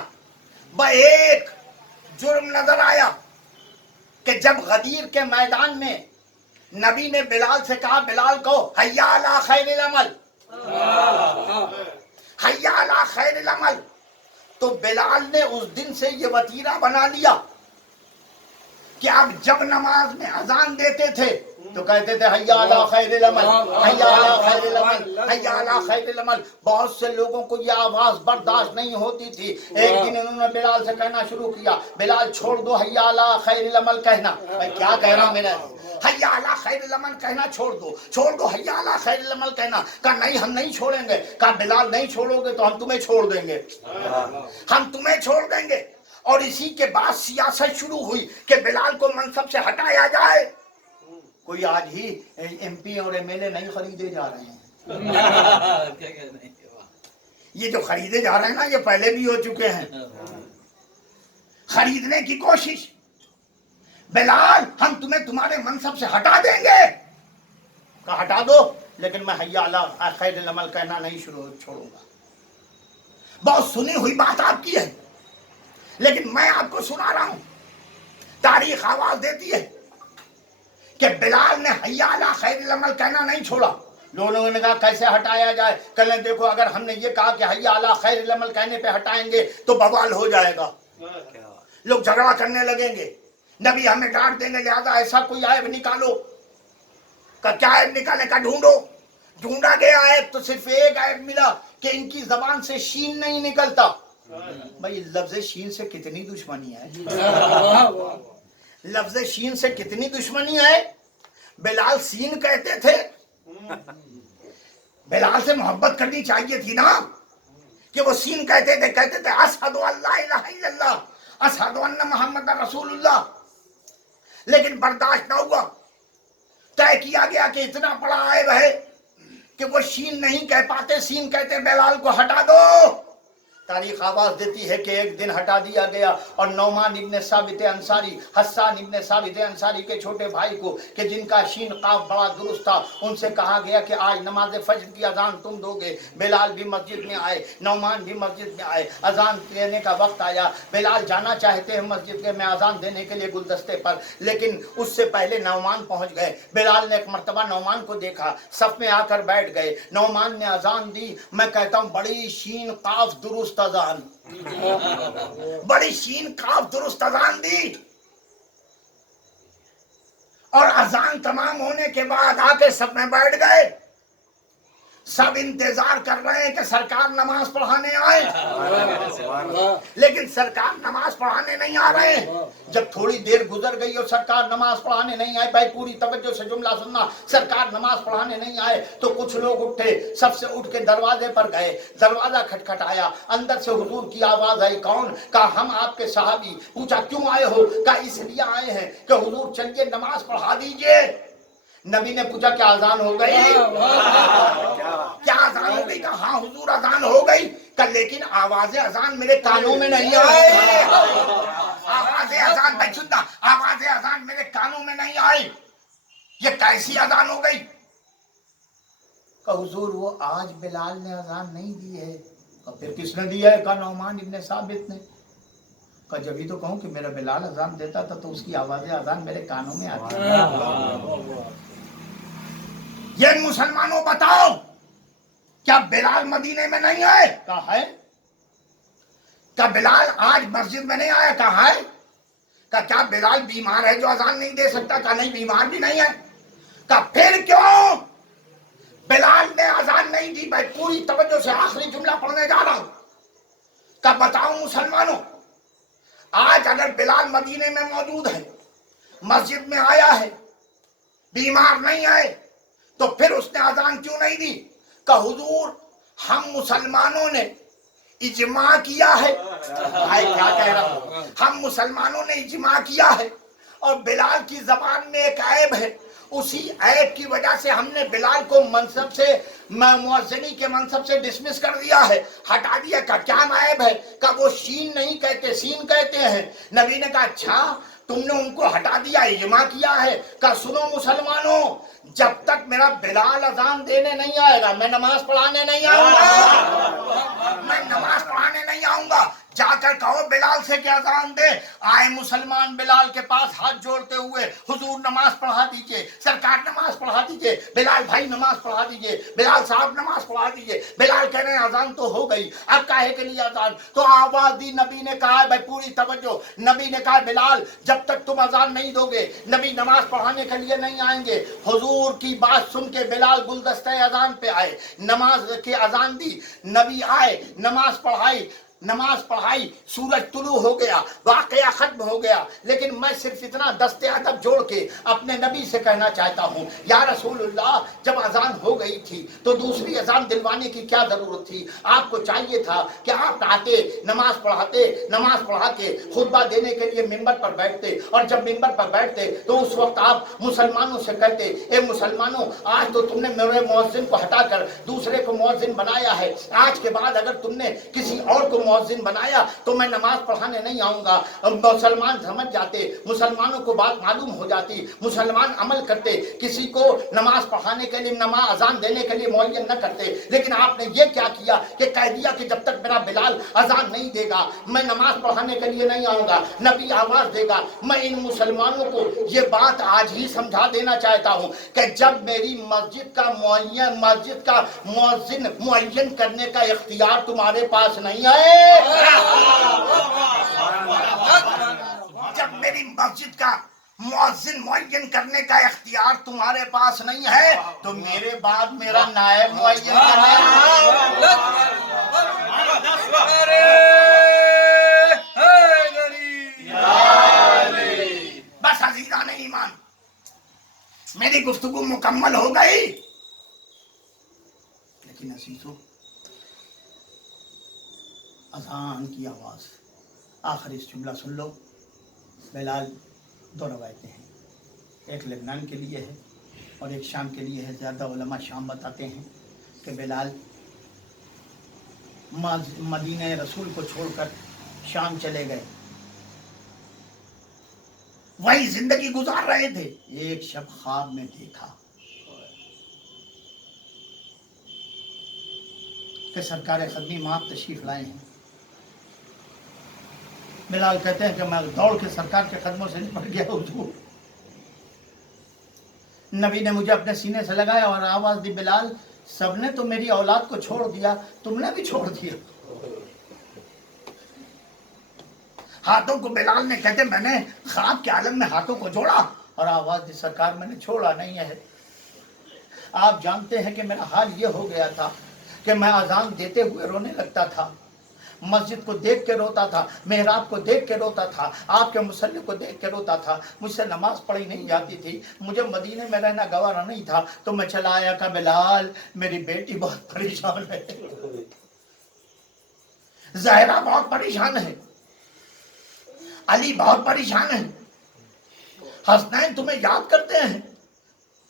बस एक जुर्म नजर आया कि जब गदीर के मैदान में नबी ने बिलाल से कहा, बिलाल को हय्या अला खैरिल अमल, हय्या अला खैरिल अमल, तो बिलाल ने उस दिन से ये वतीरा बना लिया कि अब जब नमाज में अजान देते थे तो कहते थे हय्या अला खैरिल अमल, हय्या अला खैरिल अमल, हय्या अला खैरिल अमल। बहुत से लोगों को यह आवाज बर्दाश्त नहीं होती थी। एक दिन उन्होंने बिलाल से कहना शुरू किया, बिलाल छोड़ दो हय्या अला खैरिल अमल कहना। मैं क्या कह रहा हूं, मेरा हय्या अला खैरिल अमल कहना छोड़ दो हय्या अला खैरिल अमल कहना। कहा नहीं हम नहीं छोड़ेंगे। कहा बिलाल नहीं छोड़ोगे तो हम तुम्हें छोड़ देंगे, हम तुम्हें छोड़ देंगे। और इसी के बाद सियासत शुरू हुई कि बिलाल को मनसब से हटाया जाए। कोई आज ही एमपी और एमएलए नहीं खरीदे जा रहे हैं। ये जो खरीदे जा रहे हैं ना, ये पहले भी हो चुके हैं खरीदने की कोशिश। बिलाल हम तुम्हें तुम्हारे मनसब से हटा देंगे। कहा हटा दो, लेकिन मैं हय्या अला खैरिल अमल कहना नहीं छोड़ूंगा। बहुत सुनी हुई बात आपकी है, लेकिन मैं आपको सुना रहा हूं। तारीख आवाज देती है कि बिलाल ने हय्या अला खैरिल अमल कहना नहीं छोड़ा। लोगों ने कहा कैसे हटाया जाए? कहने देखो अगर हमने ये कहा कि हय्या अला खैरिल अमल कहने पे हटाएंगे तो बवाल हो जाएगा, लोग झगड़ा करने लगेंगे, नबी हमें डांट देंगे, लिहाजा ऐसा कोई आयब निकालो। का क्या आयब निकालने का? ढूंढा गया आयब तो सिर्फ एक आयब मिला कि इनकी जबान से शीन नहीं निकलता। भाई लफ्ज़ शीन से कितनी दुश्मनी है, लफ्ज़ शीन से कितनी दुश्मनी है। बिलाल सीन कहते थे, बिलाल से मोहब्बत करनी चाहिए थी ना कि वो सीन कहते थे अशहदु अल्ला इलाहा इल्लल्लाह, अशहदु अन्ना मोहम्मद रसूलुल्लाह, लेकिन बर्दाश्त न हुआ। तय किया गया कि इतना बड़ा ऐब है कि वो शीन नहीं कह पाते, सीन कहते, बेलाल को हटा दो। तारीख आवाज देती है कि एक दिन हटा दिया गया और नौमान इब्ने साबित अंसारी, हस्सान इब्ने साबित अंसारी के छोटे भाई को, कि जिनका शीन काफ बड़ा दुरुस्त था, उनसे कहा गया कि आज नमाज फज्र की अजान तुम दोगे। बेलाल भी मस्जिद में आए, नौमान भी मस्जिद में आए, अजान देने का वक्त आया। बेलाल जाना चाहते हैं मस्जिद के में अजान देने के लिए गुलदस्ते पर, लेकिन उससे पहले नौमान पहुंच गए। बेलाल ने एक मर्तबा नौमान को देखा, सफ में आकर बैठ गए। नौमान ने अजान दी। मैं कहता हूं बड़ी शीन काफ दुरुस्त अजान, बड़ी शीन काफ दुरुस्त अजान दी। और अजान तमाम होने के बाद आके सब में बैठ गए। सब इंतजार कर रहे हैं कि सरकार नमाज पढ़ाने आए, लेकिन सरकार नमाज पढ़ाने नहीं आ रहे हैं। जब थोड़ी देर गुजर गई और सरकार नमाज पढ़ाने नहीं आए, भाई पूरी तवज्जो से जुमला सुनना, सरकार नमाज पढ़ाने नहीं आए तो कुछ लोग उठे, सबसे उठ के दरवाजे पर गए। दरवाजा खटखटाया, अंदर से हुजूर की आवाज आई। कौन? कहा हम आपके सहाबी। पूछा क्यों आए हो? कहा इसलिए आए हैं कि हुजूर चलिए नमाज पढ़ा दीजिए। नबी ने पूछा क्या अजान हो गई? क्या अजान हो गई? कहा हाँ हुजूर अजान हो गई। कहा लेकिन आवाज़ अजान मेरे कानों में नहीं आई। आवाज़ अजान, भाई सुनना, आवाज़ अजान मेरे कानों में नहीं आई। ये कैसी अजान हो गई? कहा हुजूर वो आज बिलाल ने अजान नहीं दी है। कहा फिर किसने दिया है? कहा नौमान इब्ने साबित ने। कहा जब ही तो कहूँ कि मेरा बिलाल अजान देता था तो उसकी आवाज़ अजान मेरे कानों में आती है। ये मुसलमानों बताओ, क्या बिलाल मदीने में नहीं आए? कहा है। क्या बिलाल आज मस्जिद में नहीं आया? कहा है। क्या बिलाल बीमार है जो अजान नहीं दे सकता? कहा नहीं बीमार भी नहीं है। कहा फिर क्यों बिलाल ने अजान नहीं दी? भाई पूरी तवज्जो से आखिरी जुमला पढ़ने जा रहा हूं। कहा बताओ मुसलमानों, आज अगर बिलाल मदीने में मौजूद है, मस्जिद में आया है, बीमार नहीं आए, तो फिर उसने अजान क्यों नहीं दी? कहा हुजूर हम मुसलमानों ने इजमा किया है। भाई क्या कह रहा हूं? हम मुसलमानों ने इजमा किया है और बिलाल की जबान में एक ऐब है, उसी ऐब की वजह से हमने बिलाल को मनसब से, मुअज्जिनी के मनसब से डिसमिस कर दिया है, हटा दिया। का क्या ऐब है? का वो शीन नहीं कहते, सीन कहते हैं। नबी ने कहा अच्छा तुमने उनको हटा दिया, इजमा किया है। का सुनो मुसलमानों, जब तक मेरा बिलाल अजान देने नहीं आएगा मैं नमाज पढ़ाने नहीं आऊंगा। मैं नमाज पढ़ाने नहीं आऊंगा। जाकर कहो बिलाल से क्या अजान दे। आए मुसलमान बिलाल के पास हाथ जोड़ते हुए, हुजूर नमाज पढ़ा दीजिए, सरकार नमाज पढ़ा दीजिए, बिलाल भाई नमाज पढ़ा दीजिए, बिलाल साहब नमाज पढ़ा दीजिए। बिलाल कह रहे हैं अजान तो हो गई, अब काहे के लिए अजान? तो आवाज दी। नबी ने कहा भाई पूरी तवज्जो, नबी ने कहा बिलाल जब तक तुम अजान नहीं दोगे नबी नमाज पढ़ाने के लिए नहीं आएंगे। हुजूर की बात सुन के बिलाल गुलदस्ते अजान पे आए, नमाज की अजान दी, नबी आए, नमाज पढ़ाई, सूरज तुलू हो गया, वाकया खत्म हो गया। लेकिन मैं सिर्फ इतना दस्ते अदब जोड़ के अपने नबी से कहना चाहता हूँ, या रसूलुल्लाह जब अजान हो गई थी तो दूसरी अजान दिलवाने की क्या जरूरत थी? आपको चाहिए था कि आप आते, नमाज पढ़ा के खुतबा देने के लिए मिंबर पर बैठते, और जब मिंबर पर बैठते तो उस वक्त आप मुसलमानों से कहते ए मुसलमानों, आज तो तुमने मेरे मुअज्जिन को हटाकर दूसरे को मुअज्जिन बनाया है, आज के बाद अगर तुमने किसी और को मुअज्जिन बनाया तो मैं नमाज पढ़ाने नहीं आऊंगा। मुसलमान समझ जाते, मुसलमानों को बात मालूम हो जाती, मुसलमान अमल करते, किसी को नमाज पढ़ाने के लिए, नमाज अजान देने के लिए मुअय्यन न करते। लेकिन आपने ये क्या किया कि कह दिया कि जब तक मेरा बिलाल अजान नहीं देगा मैं नमाज पढ़ाने के लिए नहीं आऊंगा, नबी आवाज देगा। मैं इन मुसलमानों को ये बात आज ही समझा देना चाहता हूं कि जब मेरी मस्जिद का मुअज्जिन मुअय्यन करने का इख्तियार तुम्हारे पास नहीं है, जब मेरी मस्जिद का मुअज्जिन मुअय्यन करने का इख्तियार तुम्हारे पास नहीं है तो मेरे बाद मेरा नायब मुअय्यन बस अजीज़ान ईमान, मेरी गुफ्तगू मुकम्मल हो गई। लेकिन अजीजों, अजान की आवाज आखिरी जुमला सुन लो। बिलाल दो रवायतें हैं, एक लेबनान के लिए है और एक शाम के लिए है। ज़्यादा उलमा शाम बताते हैं कि बिलाल मदीने रसूल को छोड़कर शाम चले गए, वही जिंदगी गुजार रहे थे। एक शब ख्वाब में देखा कि सरकार खदमी माप तशरीफ लाए हैं। बिलाल कहते हैं कि मैं दौड़ के सरकार के कदमों से निपट गया। हुजूर, नबी ने मुझे अपने सीने से लगाया और आवाज दी, बिलाल सबने तो मेरी औलाद को छोड़ दिया, तुमने भी छोड़ दिया। हाथों को बिलाल ने कहते मैंने ख्वाब के आलम में हाथों को जोड़ा और आवाज दी, सरकार मैंने छोड़ा नहीं है। आप जानते हैं कि मेरा हाल ये हो गया था कि मैं अजान देते हुए रोने लगता था, मस्जिद को देख के रोता था, मेहराब को देख के रोता था, आपके मुसल्ले को देख के रोता था। मुझसे नमाज पढ़ी नहीं जाती थी, मुझे मदीने में रहना गवारा नहीं था। तो मैं चला आया का बिलाल मेरी बेटी बहुत परेशान है, ज़हरा बहुत परेशान है, अली बहुत परेशान है, हसनैन तुम्हें याद करते हैं।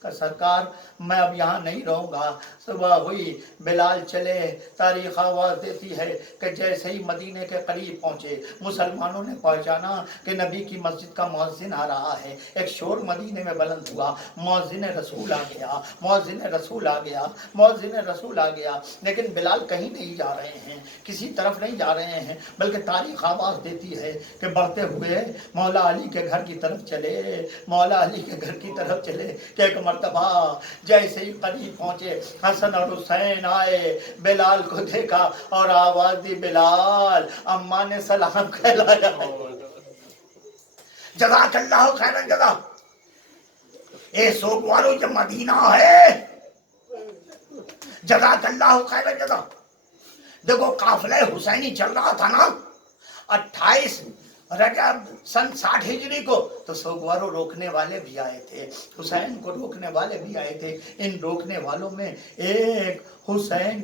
का सरकार मैं अब यहाँ नहीं रहूँगा। सुबह हुई, बिलाल चले। तारीख आवाज़ देती है कि जैसे ही मदीने के करीब पहुँचे, मुसलमानों ने पहचाना कि नबी की मस्जिद का मुअज्जिन आ रहा है। एक शोर मदीने में बुलंद हुआ, मुअज्जिन रसूल आ गया, मुअज्जिन रसूल आ गया, मुअज्जिन रसूल आ गया। लेकिन बिलाल कहीं नहीं जा रहे हैं, किसी तरफ नहीं जा रहे हैं, बल्कि तारीख आवाज़ देती है कि बढ़ते हुए मौला अली के घर की तरफ चले, मौला अली के घर की तरफ चले। कि एक मर्तबा जैसे ही करीब पहुंचे, हसन और हुसैन आए, बिलाल को देखा और आवाज दी, बिलाल अम्मा ने सलाम कहलाया है। जज़ाकल्लाहु खैरन जज़ा। ए सोगवारो जो मदीना है, जज़ाकल्लाहु खैरन जज़ा। देखो काफिला हुसैनी चल रहा था ना 28 रजब सन 60 हिजरी को, तो सोगवारो रोकने वाले भी आए थे, हुसैन को रोकने वाले भी आए थे। इन रोकने वालों में एक हुसैन